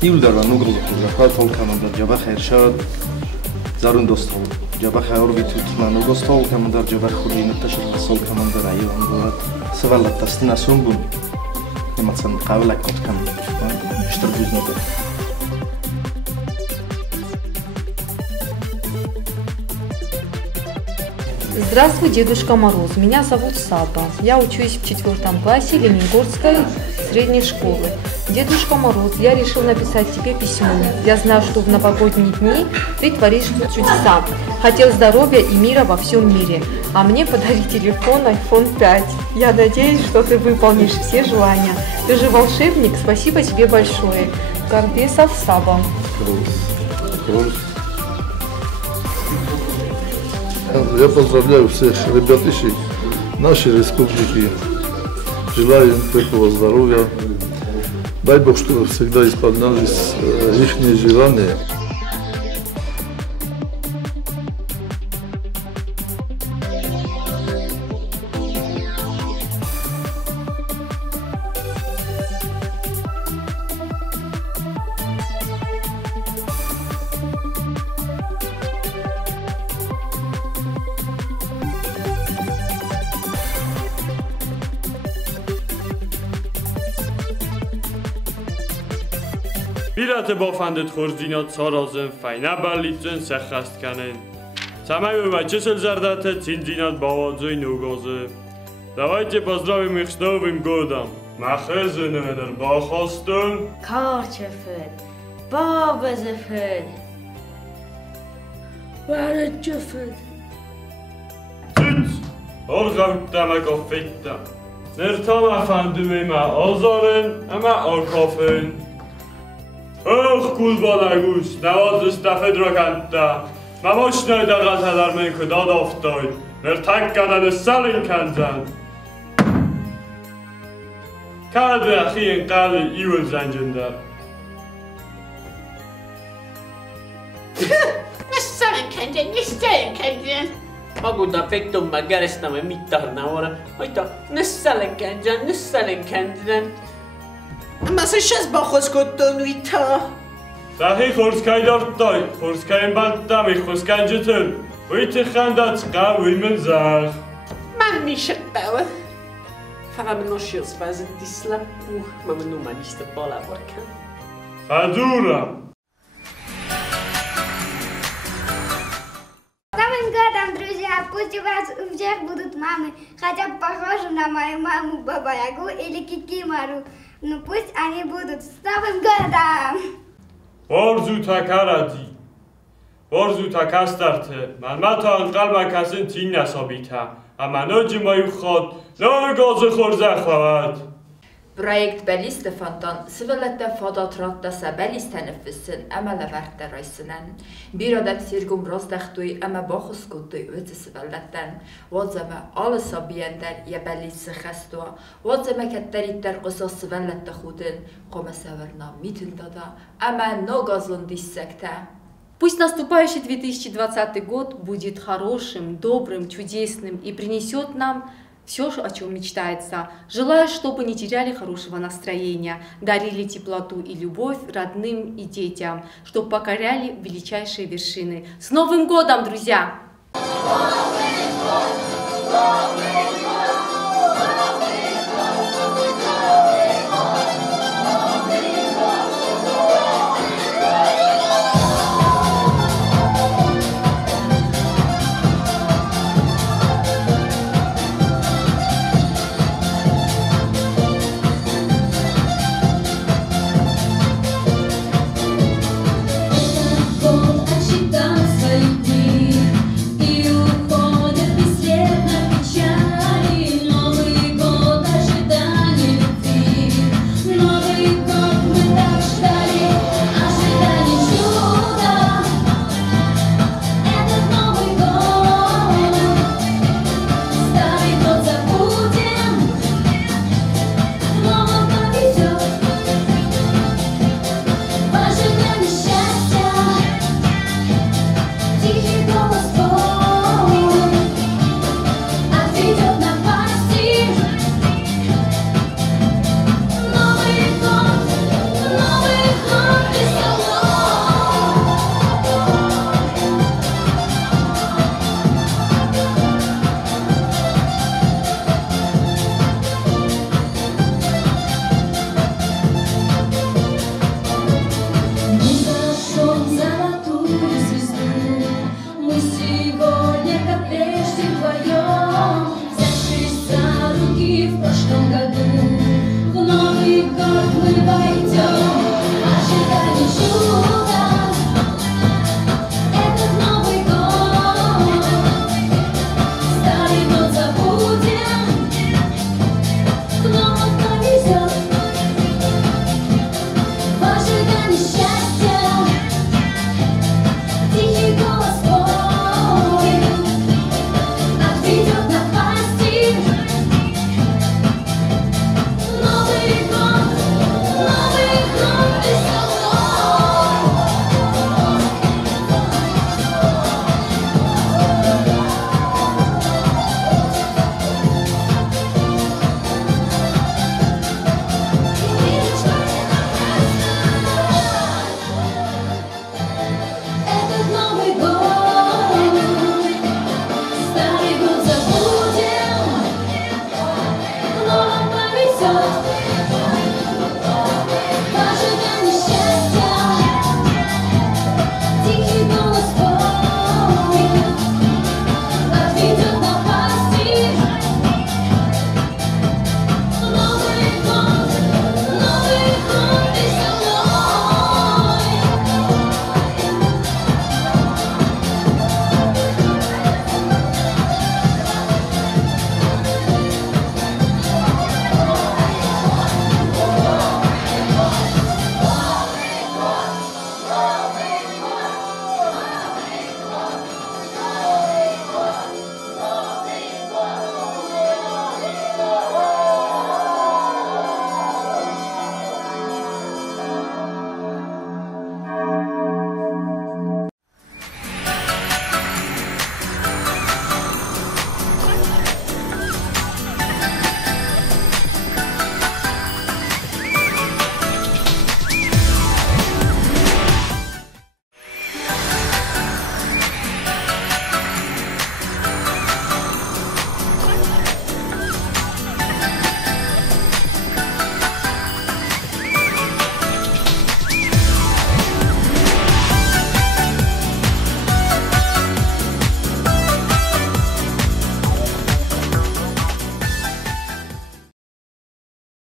Илдара нугрул кузафат он командар Джаба Хайршад зарун достал. Джаба Хайр битут на нугостал командар Джаба Хулина ташил хасал командар Айван город. Савалат тастина сумбун. Эмацан кавлак коткам. Штар бузнобе. Здравствуй, Дедушка Мороз. Меня зовут Саба. Я учусь в 4 классе Лениногорской средней школы. Дедушка Мороз, я решил написать тебе письмо. Я знаю, что в новогодние дни ты творишь чудеса. Хотел здоровья и мира во всем мире. А мне подари телефон iPhone 5. Я надеюсь, что ты выполнишь все желания. Ты же волшебник. Спасибо тебе большое. Гордесов Саба. Я поздравляю всех ребятишек нашей республики. Желаю им крепкого здоровья. Дай Бог, чтобы всегда исполнялись их желания. Birate bafandet khorzinat sarazın fayna ballitzen sakhast kanen. Самое вачесел зардате цинзинат бавадзой нугозы. Давайте поздравим их с Новым годом. Махезенер бахостун. Карчефед. Бабезефед. Варечефед. Tüt. Orgavtama kofitta. Nertama fandumema azaren ama arkafen. Ach, kulbalagus, نواز استفد را کنده مماش نایدقت هدرمین که داد افتاد مرتک کنن سالین کنزن کاد اخی قال ایول زنجندر Nässälen kanjan. Maguda pettum mä käristämme mittarnaura. Oita, nässälen kanjan. Mä se šas bachos koton vita. Sahi khorskay dortoy, khorskayn baltami, khorskan jetel. Oite khandat qawi men zag. Man mishattawa. Fara mnoshils fazet disla. Мама ну маништа пола ворка. Fadura. Новым годом, друзья, пусть у вас у всех будут мамы, хотя бы похожи на мою маму Баба-Ягу или Кикимару. Ну пусть они будут. С Новым годом! Борзу такаради. Борзу такастарте. Man mata an qalba kasin tin nasabita. Amanoji mayu khod. No goze khorza khawad. Projekt Belliste Fontan Sivellette Fadatratta sa Bellisteneffissen Emma Leverte Reisenen. Birodem Sirgum Rosdachtui Emma Bochuskutui Öte Sivelletten. Wadzeme alle Sabiender je Bellisse Gestoa. Wadzeme Ketteritter Osa Sivellette Chudin. Komme Severna Mitundada. Emma Nogazun Dissekte. Пусть наступающий 2020 год будет хорошим, добрым, чудесным и принесет нам все, о чем мечтается. Желаю, чтобы не теряли хорошего настроения, дарили теплоту и любовь родным и детям, чтобы покоряли величайшие вершины. С Новым годом, друзья! Новый год!